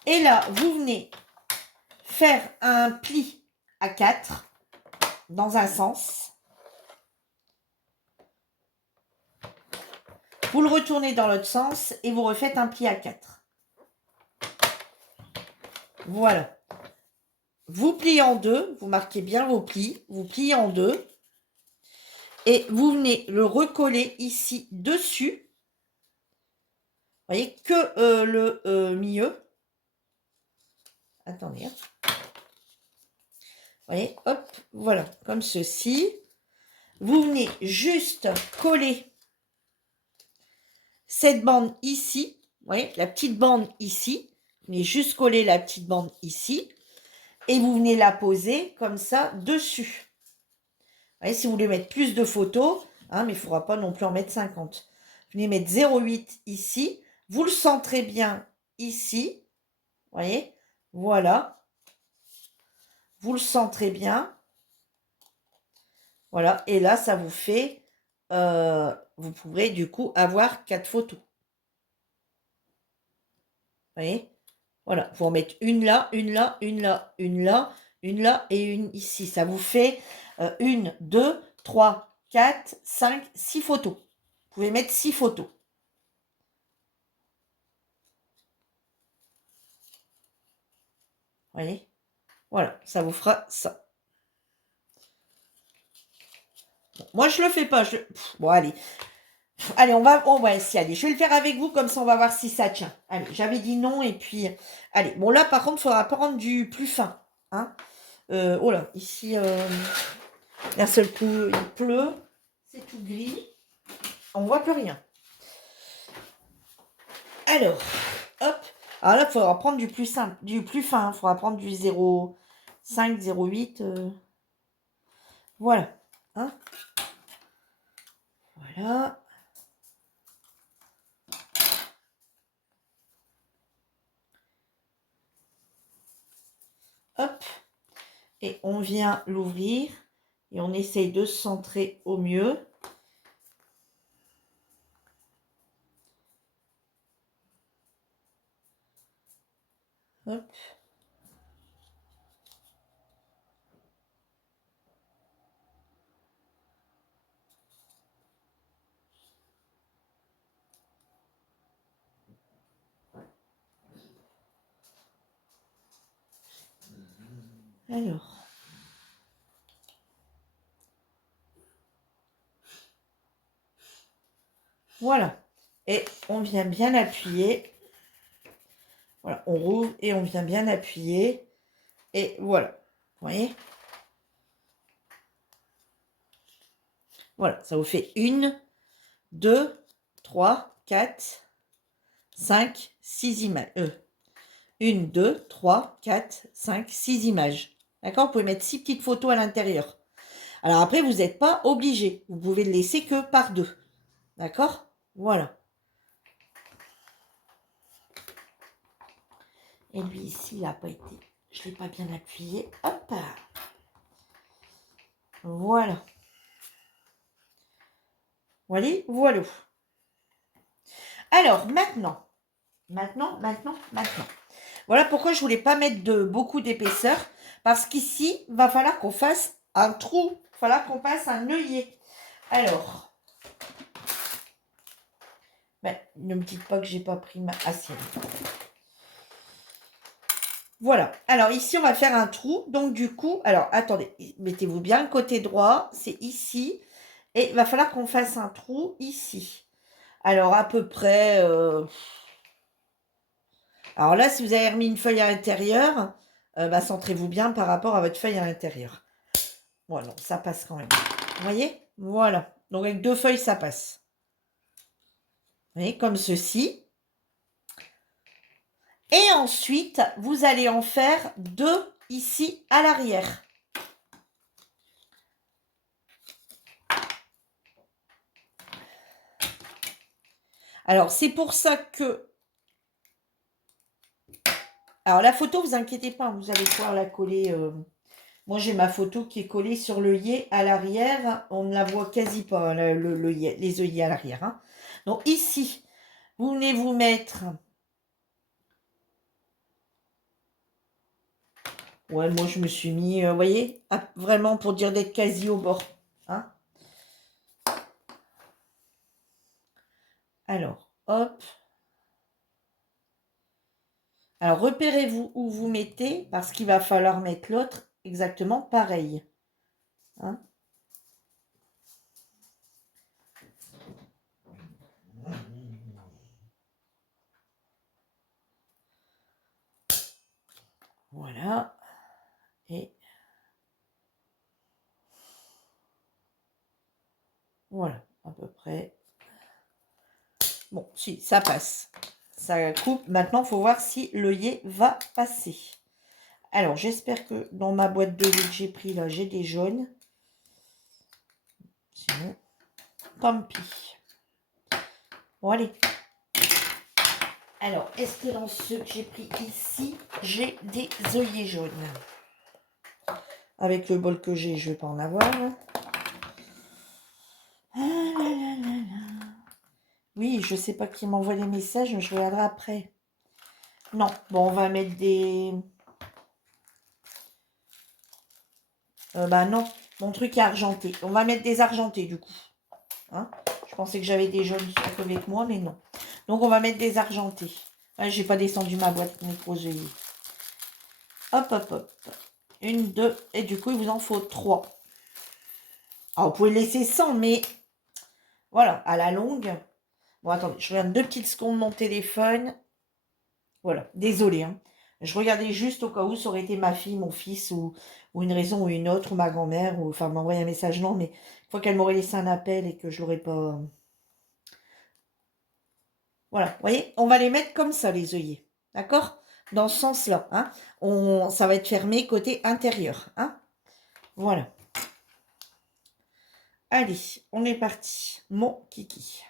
Et là, vous venez faire un pli à 4 dans un sens. Vous le retournez dans l'autre sens et vous refaites un pli à 4. Voilà. Vous pliez en deux, vous marquez bien vos plis, vous pliez en deux et vous venez le recoller ici dessus. Vous voyez que le milieu. Attendez. Vous voyez, hop, voilà, comme ceci. Vous venez juste coller cette bande ici. Vous voyez, la petite bande ici. Vous venez juste coller la petite bande ici. Et vous venez la poser comme ça dessus. Vous voyez, si vous voulez mettre plus de photos, hein, mais il ne faudra pas non plus en mettre 50. Vous venez mettre 0,8 ici. Vous le centrez bien ici. Vous voyez, voilà. Vous le centrez bien. Voilà, et là, ça vous fait vous pourrez du coup avoir 4 photos. Vous voyez? Voilà, vous en mettre une là, une là, une là, une là, une là et une ici. Ça vous fait 1, 2, 3, 4, 5, 6 photos. Vous pouvez mettre 6 photos. Vous voyez? Voilà, ça vous fera ça. Bon, moi, je le fais pas. Bon, allez. Allez, on va essayer. Allez, je vais le faire avec vous, comme ça, on va voir si ça tient. Allez, j'avais dit non, et puis... Allez, bon, là, par contre, il faudra prendre du plus fin. Hein. Oh là, ici, d'un seul coup, il pleut. C'est tout gris. On voit plus rien. Alors, hop. Alors là, il faudra prendre du plus simple, du plus fin. Il faudra prendre du 0,5, 0,8. Voilà. Hein. Voilà. Hop. Et on vient l'ouvrir. Et on essaye de se centrer au mieux. Hop. Alors. Voilà. Et on vient bien appuyer. Voilà, on rouvre et on vient bien appuyer. Et voilà. Vous voyez? Voilà, ça vous fait 1, 2, 3, 4, 5, 6 images. 1, 2, 3, 4, 5, 6 images. D'accord? Vous pouvez mettre 6 petites photos à l'intérieur. Alors après, vous n'êtes pas obligé. Vous pouvez le laisser que par 2. D'accord? Voilà. Et lui ici, il n'a pas été... Je ne l'ai pas bien appuyé. Hop. Voilà. Voilà, voilà. Alors, maintenant. Voilà pourquoi je ne voulais pas mettre beaucoup d'épaisseur. Parce qu'ici, il va falloir qu'on fasse un trou. Il va falloir qu'on fasse un œillet. Alors. Ben, ne me dites pas que j'ai pas pris ma assiette. Voilà. Alors, ici, on va faire un trou. Donc, du coup, alors, attendez. Mettez-vous bien le côté droit. C'est ici. Et il va falloir qu'on fasse un trou ici. Alors, à peu près... Alors là, si vous avez remis une feuille à l'intérieur, centrez-vous bien par rapport à votre feuille à l'intérieur. Voilà, ça passe quand même. Vous voyez? Voilà. Donc, avec 2 feuilles, ça passe. Vous voyez, comme ceci. Et ensuite, vous allez en faire 2 ici à l'arrière. Alors, c'est pour ça que... Alors, la photo, vous inquiétez pas, vous allez pouvoir la coller... Moi, j'ai ma photo qui est collée sur l'œillet à l'arrière. On ne la voit quasi pas, les œillets à l'arrière. Hein. Donc, ici, vous venez vous mettre... Ouais, moi, je me suis mis, vous voyez, vraiment pour dire d'être quasi au bord. Hein. Alors, hop. Alors, repérez-vous où vous mettez, parce qu'il va falloir mettre l'autre exactement pareil. Hein. Voilà. Et voilà, à peu près. Bon, si, ça passe. Ça coupe. Maintenant, il faut voir si l'œillet va passer. Alors, j'espère que dans ma boîte de lait que j'ai pris, là, j'ai des jaunes. Sinon, tant pis. Bon, allez. Alors, est-ce que dans ceux que j'ai pris ici, j'ai des œillets jaunes? Avec le bol que j'ai, je ne vais pas en avoir. Ah là Oui, je sais pas qui m'envoie les messages, mais je regarderai après. Non, bon, on va mettre des... bah non, mon truc est argenté. On va mettre des argentés, du coup. Hein, je pensais que j'avais des jaunes avec moi, mais non. Donc, on va mettre des argentés. Ah, j'ai pas descendu ma boîte micro-œillet. Hop, hop, hop. Une, deux, et du coup, il vous en faut 3. Alors, vous pouvez laisser 100, mais voilà, à la longue. Bon, attendez, je regarde 2 petites secondes mon téléphone. Voilà, désolé. Hein. Je regardais juste au cas où ça aurait été ma fille, mon fils, ou une raison ou une autre, ou ma grand-mère, ou enfin m'envoyer un message, non, mais une fois qu'elle m'aurait laissé un appel et que je l'aurais pas. Voilà, vous voyez, on va les mettre comme ça, les œillets. D'accord? Dans ce sens-là. Hein? Ça va être fermé côté intérieur. Hein? Voilà. Allez, on est parti. Mon kiki.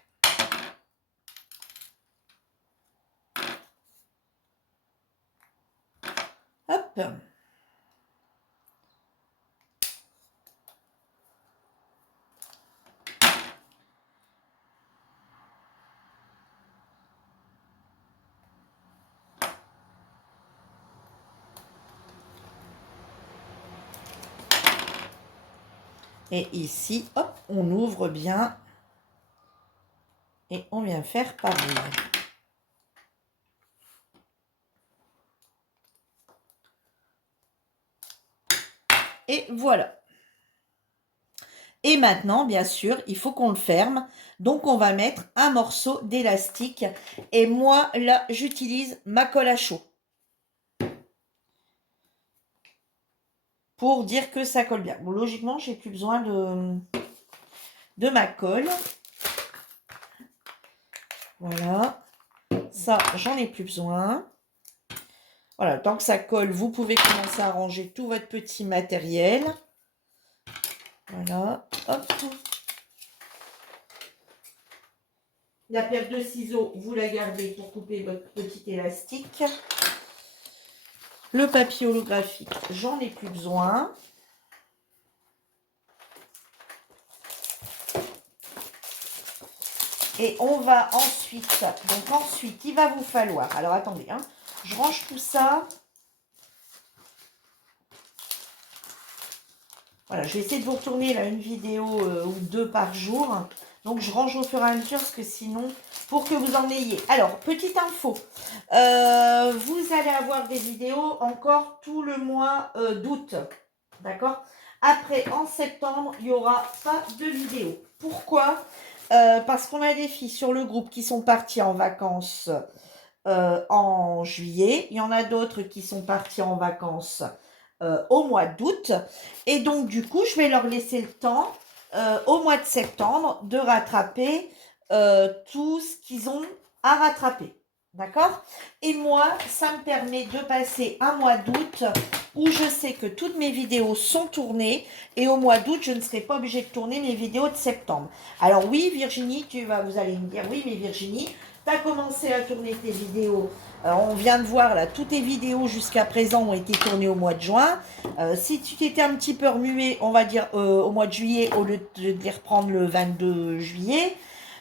Hop. Et ici, hop, on ouvre bien. Et on vient faire pareil. Et voilà. Et maintenant, bien sûr, il faut qu'on le ferme. Donc, on va mettre un morceau d'élastique. Et moi, là, j'utilise ma colle à chaud. Pour dire que ça colle bien. Bon, logiquement, j'ai plus besoin de ma colle. Voilà. Ça, j'en ai plus besoin. Voilà, tant que ça colle, vous pouvez commencer à ranger tout votre petit matériel. Voilà. Hop. La paire de ciseaux, vous la gardez pour couper votre petit élastique. Le papier holographique, j'en ai plus besoin. Et on va ensuite, donc ensuite, il va vous falloir, alors attendez, hein, je range tout ça. Voilà, je vais essayer de vous retourner là une vidéo ou 2 par jour. Donc, je range au fur et à mesure parce que sinon, pour que vous en ayez. Alors, petite info, vous allez avoir des vidéos encore tout le mois d'août. D'accord? Après, en septembre, il n'y aura pas de vidéo. Pourquoi? Parce qu'on a des filles sur le groupe qui sont parties en vacances en juillet. Il y en a d'autres qui sont parties en vacances au mois d'août. Et donc, du coup, je vais leur laisser le temps au mois de septembre de rattraper tout ce qu'ils ont à rattraper. D'accord? Et moi, ça me permet de passer un mois d'août où je sais que toutes mes vidéos sont tournées et au mois d'août, je ne serai pas obligée de tourner mes vidéos de septembre. Alors oui, Virginie, vous allez me dire, oui, mais Virginie, tu as commencé à tourner tes vidéos. On vient de voir là, toutes tes vidéos jusqu'à présent ont été tournées au mois de juin. Si tu t'étais un petit peu remué, on va dire au mois de juillet, au lieu de les reprendre le 22 juillet,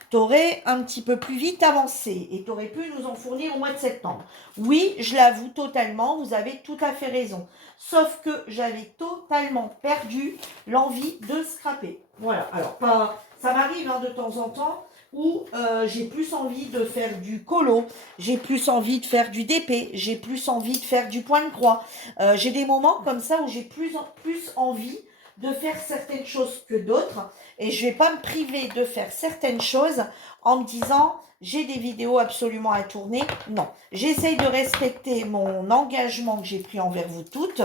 tu aurais un petit peu plus vite avancé et tu aurais pu nous en fournir au mois de septembre. Oui, je l'avoue totalement, vous avez tout à fait raison. Sauf que j'avais totalement perdu l'envie de scraper. Voilà, alors pas, ça m'arrive hein, de temps en temps où j'ai plus envie de faire du colo, j'ai plus envie de faire du DP, j'ai plus envie de faire du point de croix. J'ai des moments comme ça où j'ai plus envie de faire certaines choses que d'autres et je vais pas me priver de faire certaines choses en me disant j'ai des vidéos absolument à tourner. Non, j'essaye de respecter mon engagement que j'ai pris envers vous toutes,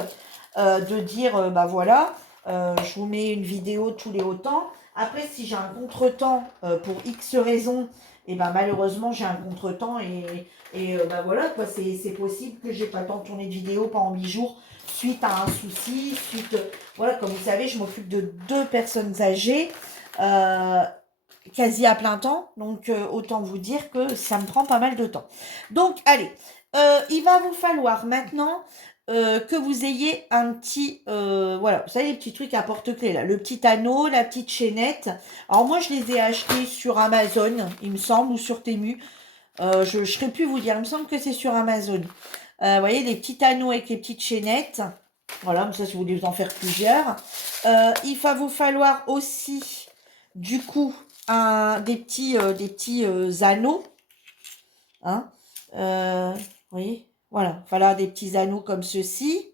de dire bah voilà, je vous mets une vidéo tous les autant. Après, si j'ai un contretemps pour X raisons, et ben malheureusement j'ai un contretemps et ben voilà quoi, c'est possible que j'ai pas le temps de tourner de vidéo pendant 8 jours suite à un souci, voilà, comme vous savez, je m'occupe de 2 personnes âgées, quasi à plein temps, donc autant vous dire que ça me prend pas mal de temps. Donc allez, il va vous falloir maintenant que vous ayez un petit, voilà, vous savez, les petits trucs à porte-clés, là, le petit anneau, la petite chaînette. Alors, moi, je les ai achetés sur Amazon, il me semble, ou sur Temu. Je ne saurais plus vous dire, il me semble que c'est sur Amazon. Vous voyez, les petits anneaux avec les petites chaînettes. Voilà, comme ça, si vous voulez en faire plusieurs. Il va vous falloir aussi, du coup, des petits anneaux. Hein. Vous voyez, voilà, voilà des petits anneaux comme ceci.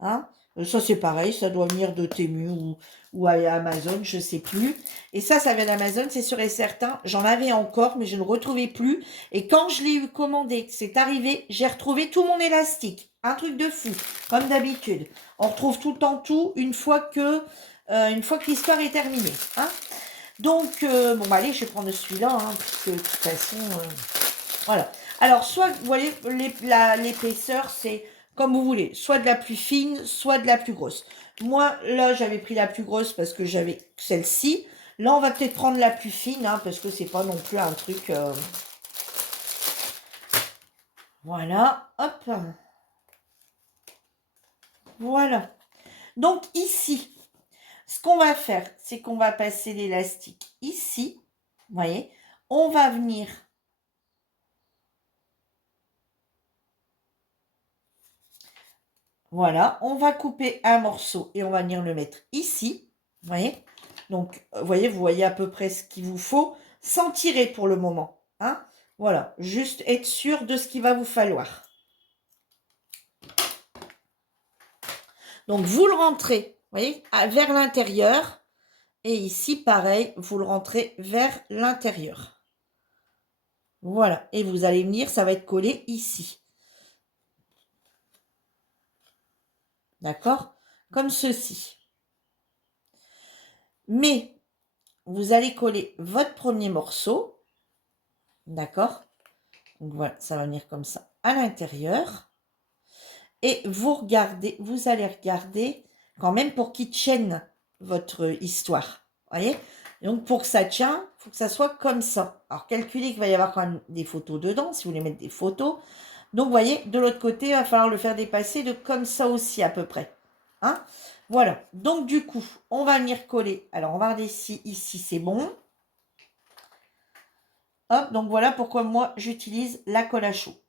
Hein. Ça, c'est pareil, ça doit venir de Temu ou à Amazon, je ne sais plus. Et ça vient d'Amazon, c'est sûr et certain. J'en avais encore, mais je ne le retrouvais plus. Et quand je l'ai eu commandé, c'est arrivé, j'ai retrouvé tout mon élastique. Un truc de fou, comme d'habitude. On retrouve tout le temps tout une fois que l'histoire est terminée. Hein. Donc, bon, bah, allez, je vais prendre celui-là, hein, puisque de toute façon, voilà. Alors, soit, vous voyez, l'épaisseur, c'est comme vous voulez. Soit de la plus fine, soit de la plus grosse. Moi, là, j'avais pris la plus grosse parce que j'avais celle-ci. Là, on va peut-être prendre la plus fine, hein, parce que c'est pas non plus un truc... Voilà, hop. Voilà. Donc, ici, ce qu'on va faire, c'est qu'on va passer l'élastique ici. Vous voyez, on va venir... Voilà, on va couper un morceau et on va venir le mettre ici. Vous voyez? Donc, vous voyez à peu près ce qu'il vous faut, sans tirer pour le moment. Hein? Voilà, juste être sûr de ce qu'il va vous falloir. Donc, vous le rentrez, vous voyez, vers l'intérieur. Et ici, pareil, vous le rentrez vers l'intérieur. Voilà, et vous allez venir, ça va être collé ici. D'accord? Comme ceci. Mais, vous allez coller votre premier morceau. D'accord? Donc voilà, ça va venir comme ça à l'intérieur. Et vous allez regarder quand même pour qu'il tienne votre histoire. Voyez? Donc pour que ça tienne, il faut que ça soit comme ça. Alors calculez qu'il va y avoir quand même des photos dedans, si vous voulez mettre des photos. Donc vous voyez, de l'autre côté, il va falloir le faire dépasser de comme ça aussi à peu près. Hein? Voilà. Donc du coup, on va venir coller. Alors on va regarder si ici c'est bon. Hop, donc voilà pourquoi moi j'utilise la colle à chaud.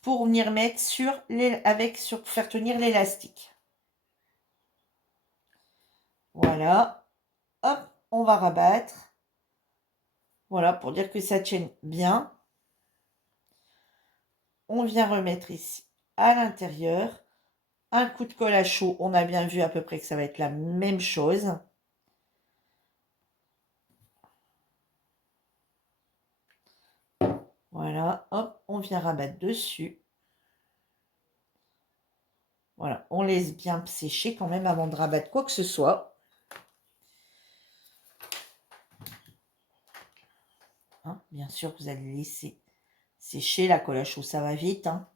Pour venir mettre pour faire tenir l'élastique. Voilà. Hop, on va rabattre. Voilà, pour dire que ça tienne bien. On vient remettre ici à l'intérieur. Un coup de colle à chaud. On a bien vu à peu près que ça va être la même chose. Voilà, hop, on vient rabattre dessus. Voilà, on laisse bien sécher quand même avant de rabattre quoi que ce soit. Hein, bien sûr, vous allez laisser sécher la colle à chaud, ça va vite. Hein.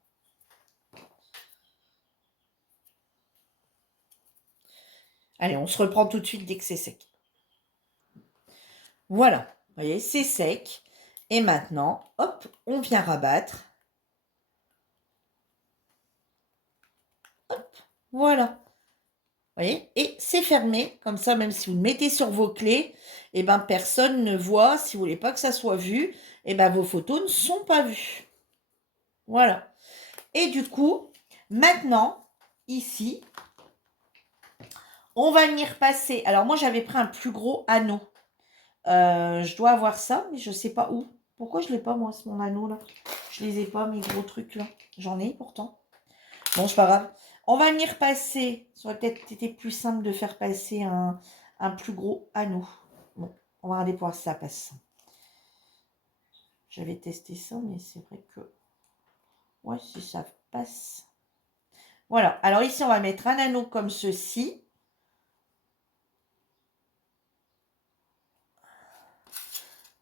Allez, on se reprend tout de suite dès que c'est sec. Voilà, vous voyez, c'est sec. Et maintenant, hop, on vient rabattre. Hop, voilà. Vous voyez? Et c'est fermé, comme ça, même si vous le mettez sur vos clés, et ben personne ne voit, si vous voulez pas que ça soit vu, et ben vos photos ne sont pas vues. Voilà. Et du coup, maintenant, ici, on va venir passer. Alors moi, j'avais pris un plus gros anneau. Je dois avoir ça, mais je ne sais pas où. Pourquoi je ne l'ai pas, moi, c'est mon anneau, là? Je ne les ai pas, mes gros trucs, là. J'en ai, pourtant. Bon, c'est pas grave. On va venir passer. Ça aurait peut-être été plus simple de faire passer un plus gros anneau. Bon, on va regarder pour voir si ça passe. J'avais testé ça, mais c'est vrai que... Ouais, si ça passe. Voilà. Alors ici, on va mettre un anneau comme ceci.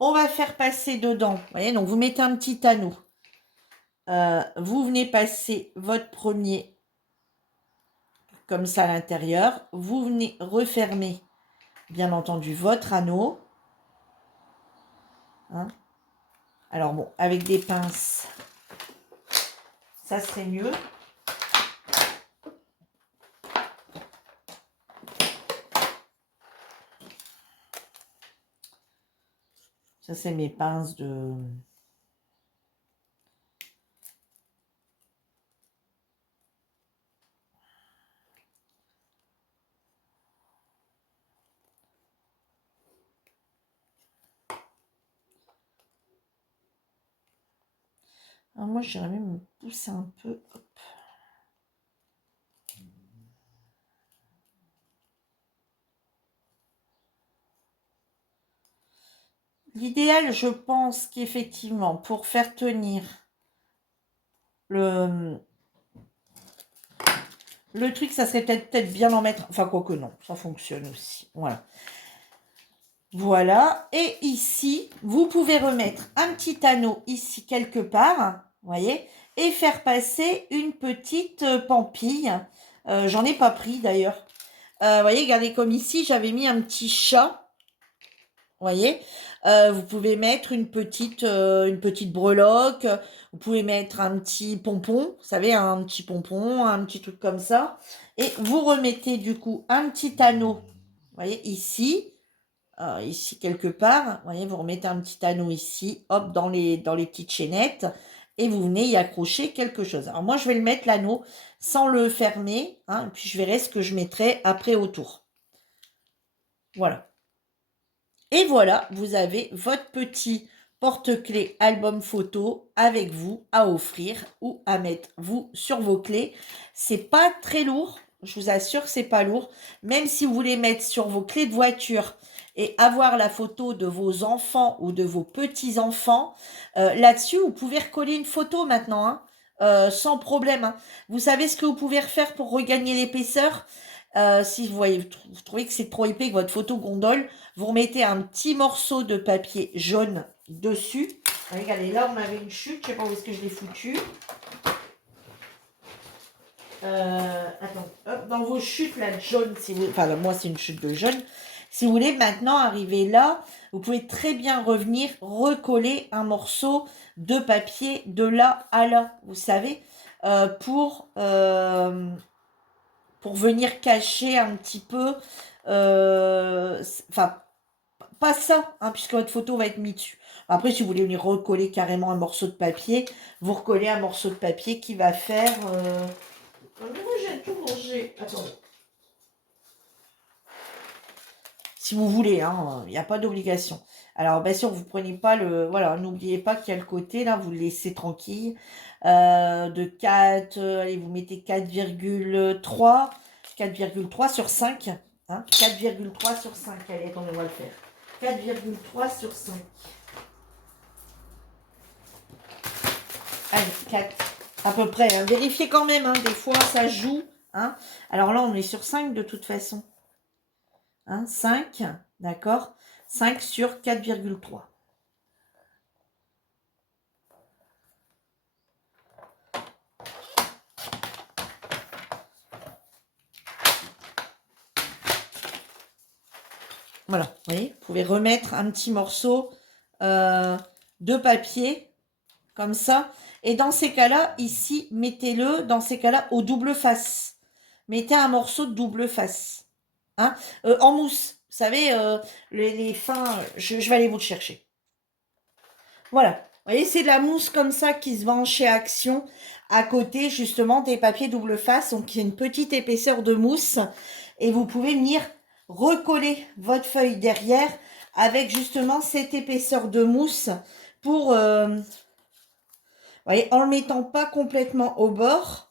On va faire passer dedans. Vous voyez, donc vous mettez un petit anneau. Vous venez passer votre premier comme ça à l'intérieur. Vous venez refermer, bien entendu, votre anneau. Hein. Alors bon, avec des pinces, ça serait mieux. Ça, c'est mes pinces de... Alors moi, j'irais même me pousser un peu. Hop. L'idéal, je pense qu'effectivement, pour faire tenir le truc, ça serait peut-être bien d'en mettre... Enfin, quoique non, ça fonctionne aussi. Voilà. Voilà. Et ici, vous pouvez remettre un petit anneau ici quelque part, vous voyez, et faire passer une petite pampille. J'en ai pas pris d'ailleurs. Vous voyez, regardez comme ici, j'avais mis un petit chat. Vous voyez, vous pouvez mettre une petite breloque, vous pouvez mettre un petit pompon, vous savez, un petit pompon, un petit truc comme ça. Et vous remettez du coup un petit anneau, vous voyez, ici, ici quelque part. Vous voyez, vous remettez un petit anneau ici, hop, dans les petites chaînettes. Et vous venez y accrocher quelque chose. Alors moi, je vais le mettre l'anneau sans le fermer, hein, puis je verrai ce que je mettrai après autour. Voilà. Et voilà, vous avez votre petit porte-clés album photo avec vous à offrir ou à mettre vous sur vos clés. C'est pas très lourd, je vous assure que c'est pas lourd. Même si vous voulez mettre sur vos clés de voiture et avoir la photo de vos enfants ou de vos petits-enfants, là-dessus, vous pouvez recoller une photo maintenant, hein, sans problème. Hein. Vous savez ce que vous pouvez refaire pour regagner l'épaisseur? Si vous voyez, vous trouvez que c'est trop épais, que votre photo gondole, vous remettez un petit morceau de papier jaune dessus. Regardez, là, on avait une chute. Je ne sais pas où est-ce que je l'ai foutu. Attends, hop, dans vos chutes, là, jaune, si vous... Enfin, moi, c'est une chute de jaune. Si vous voulez maintenant arriver là, vous pouvez très bien revenir recoller un morceau de papier de là à là, vous savez, pour venir cacher un petit peu, enfin, pas ça, hein, puisque votre photo va être mise dessus. Après, si vous voulez venir recoller carrément un morceau de papier, vous recollez un morceau de papier qui va faire... Moi, j'ai tout mangé. Attendez. Si vous voulez, hein, il n'y a pas d'obligation. Alors, bien sûr, vous prenez pas le... Voilà, n'oubliez pas qu'il y a le côté, là, vous le laissez tranquille. De 4, allez, vous mettez 4,3 sur 5. Hein, 4,3 sur 5. Allez, attendez, on va le faire. 4,3 sur 5. Allez, 4. À peu près. Hein. Vérifiez quand même, hein, des fois, ça joue. Hein. Alors là, on est sur 5 de toute façon. Hein, 5, d'accord. 5 sur 4,3. Voilà, vous voyez, vous pouvez remettre un petit morceau de papier, comme ça. Et dans ces cas-là, ici, mettez-le, dans ces cas-là, au double face. Mettez un morceau de double face. Hein, en mousse. Vous savez, les fins, je vais aller vous le chercher. Voilà. Vous voyez, c'est de la mousse comme ça qui se vend chez Action, à côté justement des papiers double face. Donc, il y a une petite épaisseur de mousse. Et vous pouvez venir recoller votre feuille derrière avec justement cette épaisseur de mousse pour, vous voyez, en le mettant pas complètement au bord.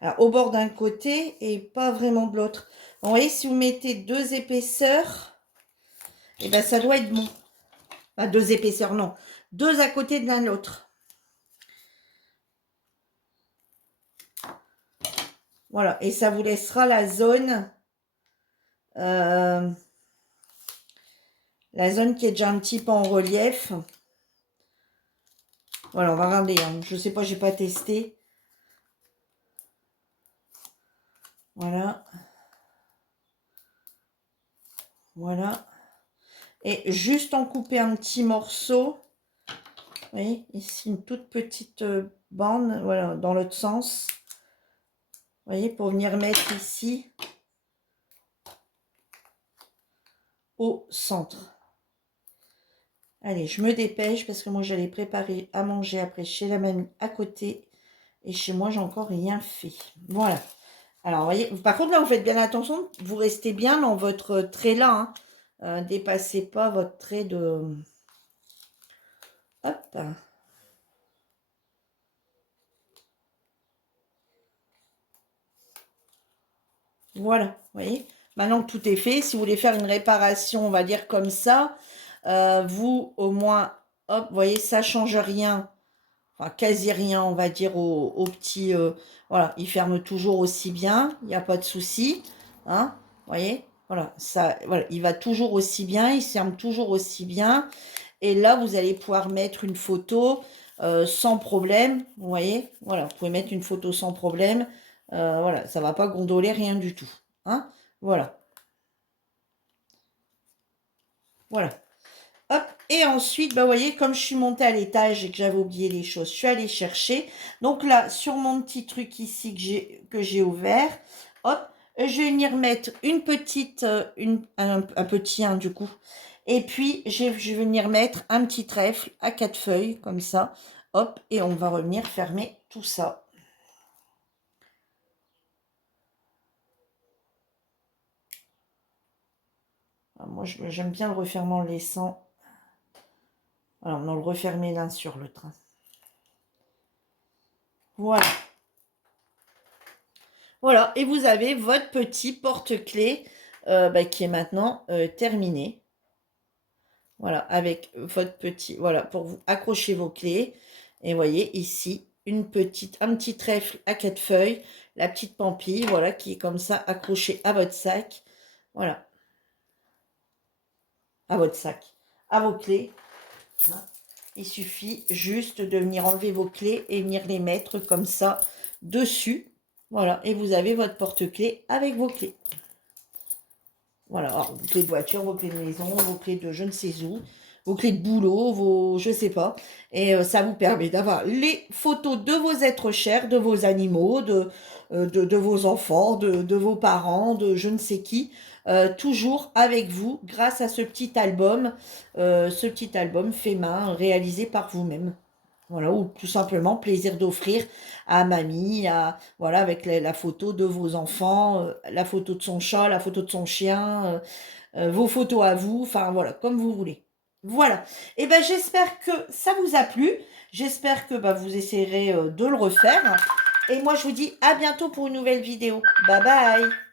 Alors, au bord d'un côté et pas vraiment de l'autre. Vous voyez, si vous mettez deux épaisseurs, et ben ça doit être bon. Enfin, deux épaisseurs, non. Deux à côté de l'un de l'autre. Voilà, et ça vous laissera la zone qui est déjà un petit peu en relief. Voilà, on va regarder. Hein. Je sais pas, j'ai pas testé. Voilà. Voilà. Et juste en couper un petit morceau. Vous voyez, ici, une toute petite bande. Voilà, dans l'autre sens. Vous voyez, pour venir mettre ici. au centre. Allez, je me dépêche parce que moi, j'allais préparer à manger après chez la mamie à côté. Et chez moi, j'ai encore rien fait. Voilà. Alors, vous voyez, par contre, là, vous faites bien attention. Vous restez bien dans votre trait là. Hein. Dépassez pas votre trait de... Hop. Voilà, vous voyez. Maintenant que tout est fait, si vous voulez faire une réparation, on va dire comme ça, vous, au moins, hop, vous voyez, ça change rien. Enfin, quasi rien, on va dire, au petit... voilà, il ferme toujours aussi bien, il n'y a pas de souci. Hein, vous voyez, voilà, ça, voilà, il va toujours aussi bien, il se ferme toujours aussi bien. Et là, vous allez pouvoir mettre une photo sans problème, vous voyez. Voilà, vous pouvez mettre une photo sans problème. Voilà, ça ne va pas gondoler rien du tout. Hein, voilà, voilà. Hop, et ensuite, bah, vous voyez, comme je suis montée à l'étage et que j'avais oublié les choses, je suis allée chercher. Donc là, sur mon petit truc ici que j'ai ouvert, hop, je vais venir mettre une petite, un petit 1 du coup. Et puis, je vais venir mettre un petit trèfle à 4 feuilles, comme ça. Hop, et on va revenir fermer tout ça. Alors, moi, j'aime bien le refermer en laissant. Alors, on va le refermer l'un sur l'autre. Voilà. Voilà, et vous avez votre petit porte-clés bah, qui est maintenant terminé. Voilà, avec votre petit, voilà, pour vous accrocher vos clés. Et voyez ici, un petit trèfle à 4 feuilles, la petite pampille, voilà, qui est comme ça accrochée à votre sac. Voilà, à votre sac, à vos clés. Voilà. Il suffit juste de venir enlever vos clés et venir les mettre comme ça dessus. Voilà, et vous avez votre porte-clés avec vos clés. Voilà, alors, vos clés de voiture, vos clés de maison, vos clés de je ne sais où, vos clés de boulot, vos je sais pas. Et ça vous permet d'avoir les photos de vos êtres chers, de vos animaux, de vos enfants, de vos parents, de je ne sais qui, toujours avec vous grâce à ce petit album fait main, réalisé par vous-même. Voilà, ou tout simplement plaisir d'offrir à mamie, voilà, avec la photo de vos enfants, la photo de son chat, la photo de son chien, vos photos à vous, enfin voilà, comme vous voulez. Voilà. Et ben j'espère que ça vous a plu. J'espère que bah, vous essayerez de le refaire. Et moi je vous dis à bientôt pour une nouvelle vidéo. Bye bye.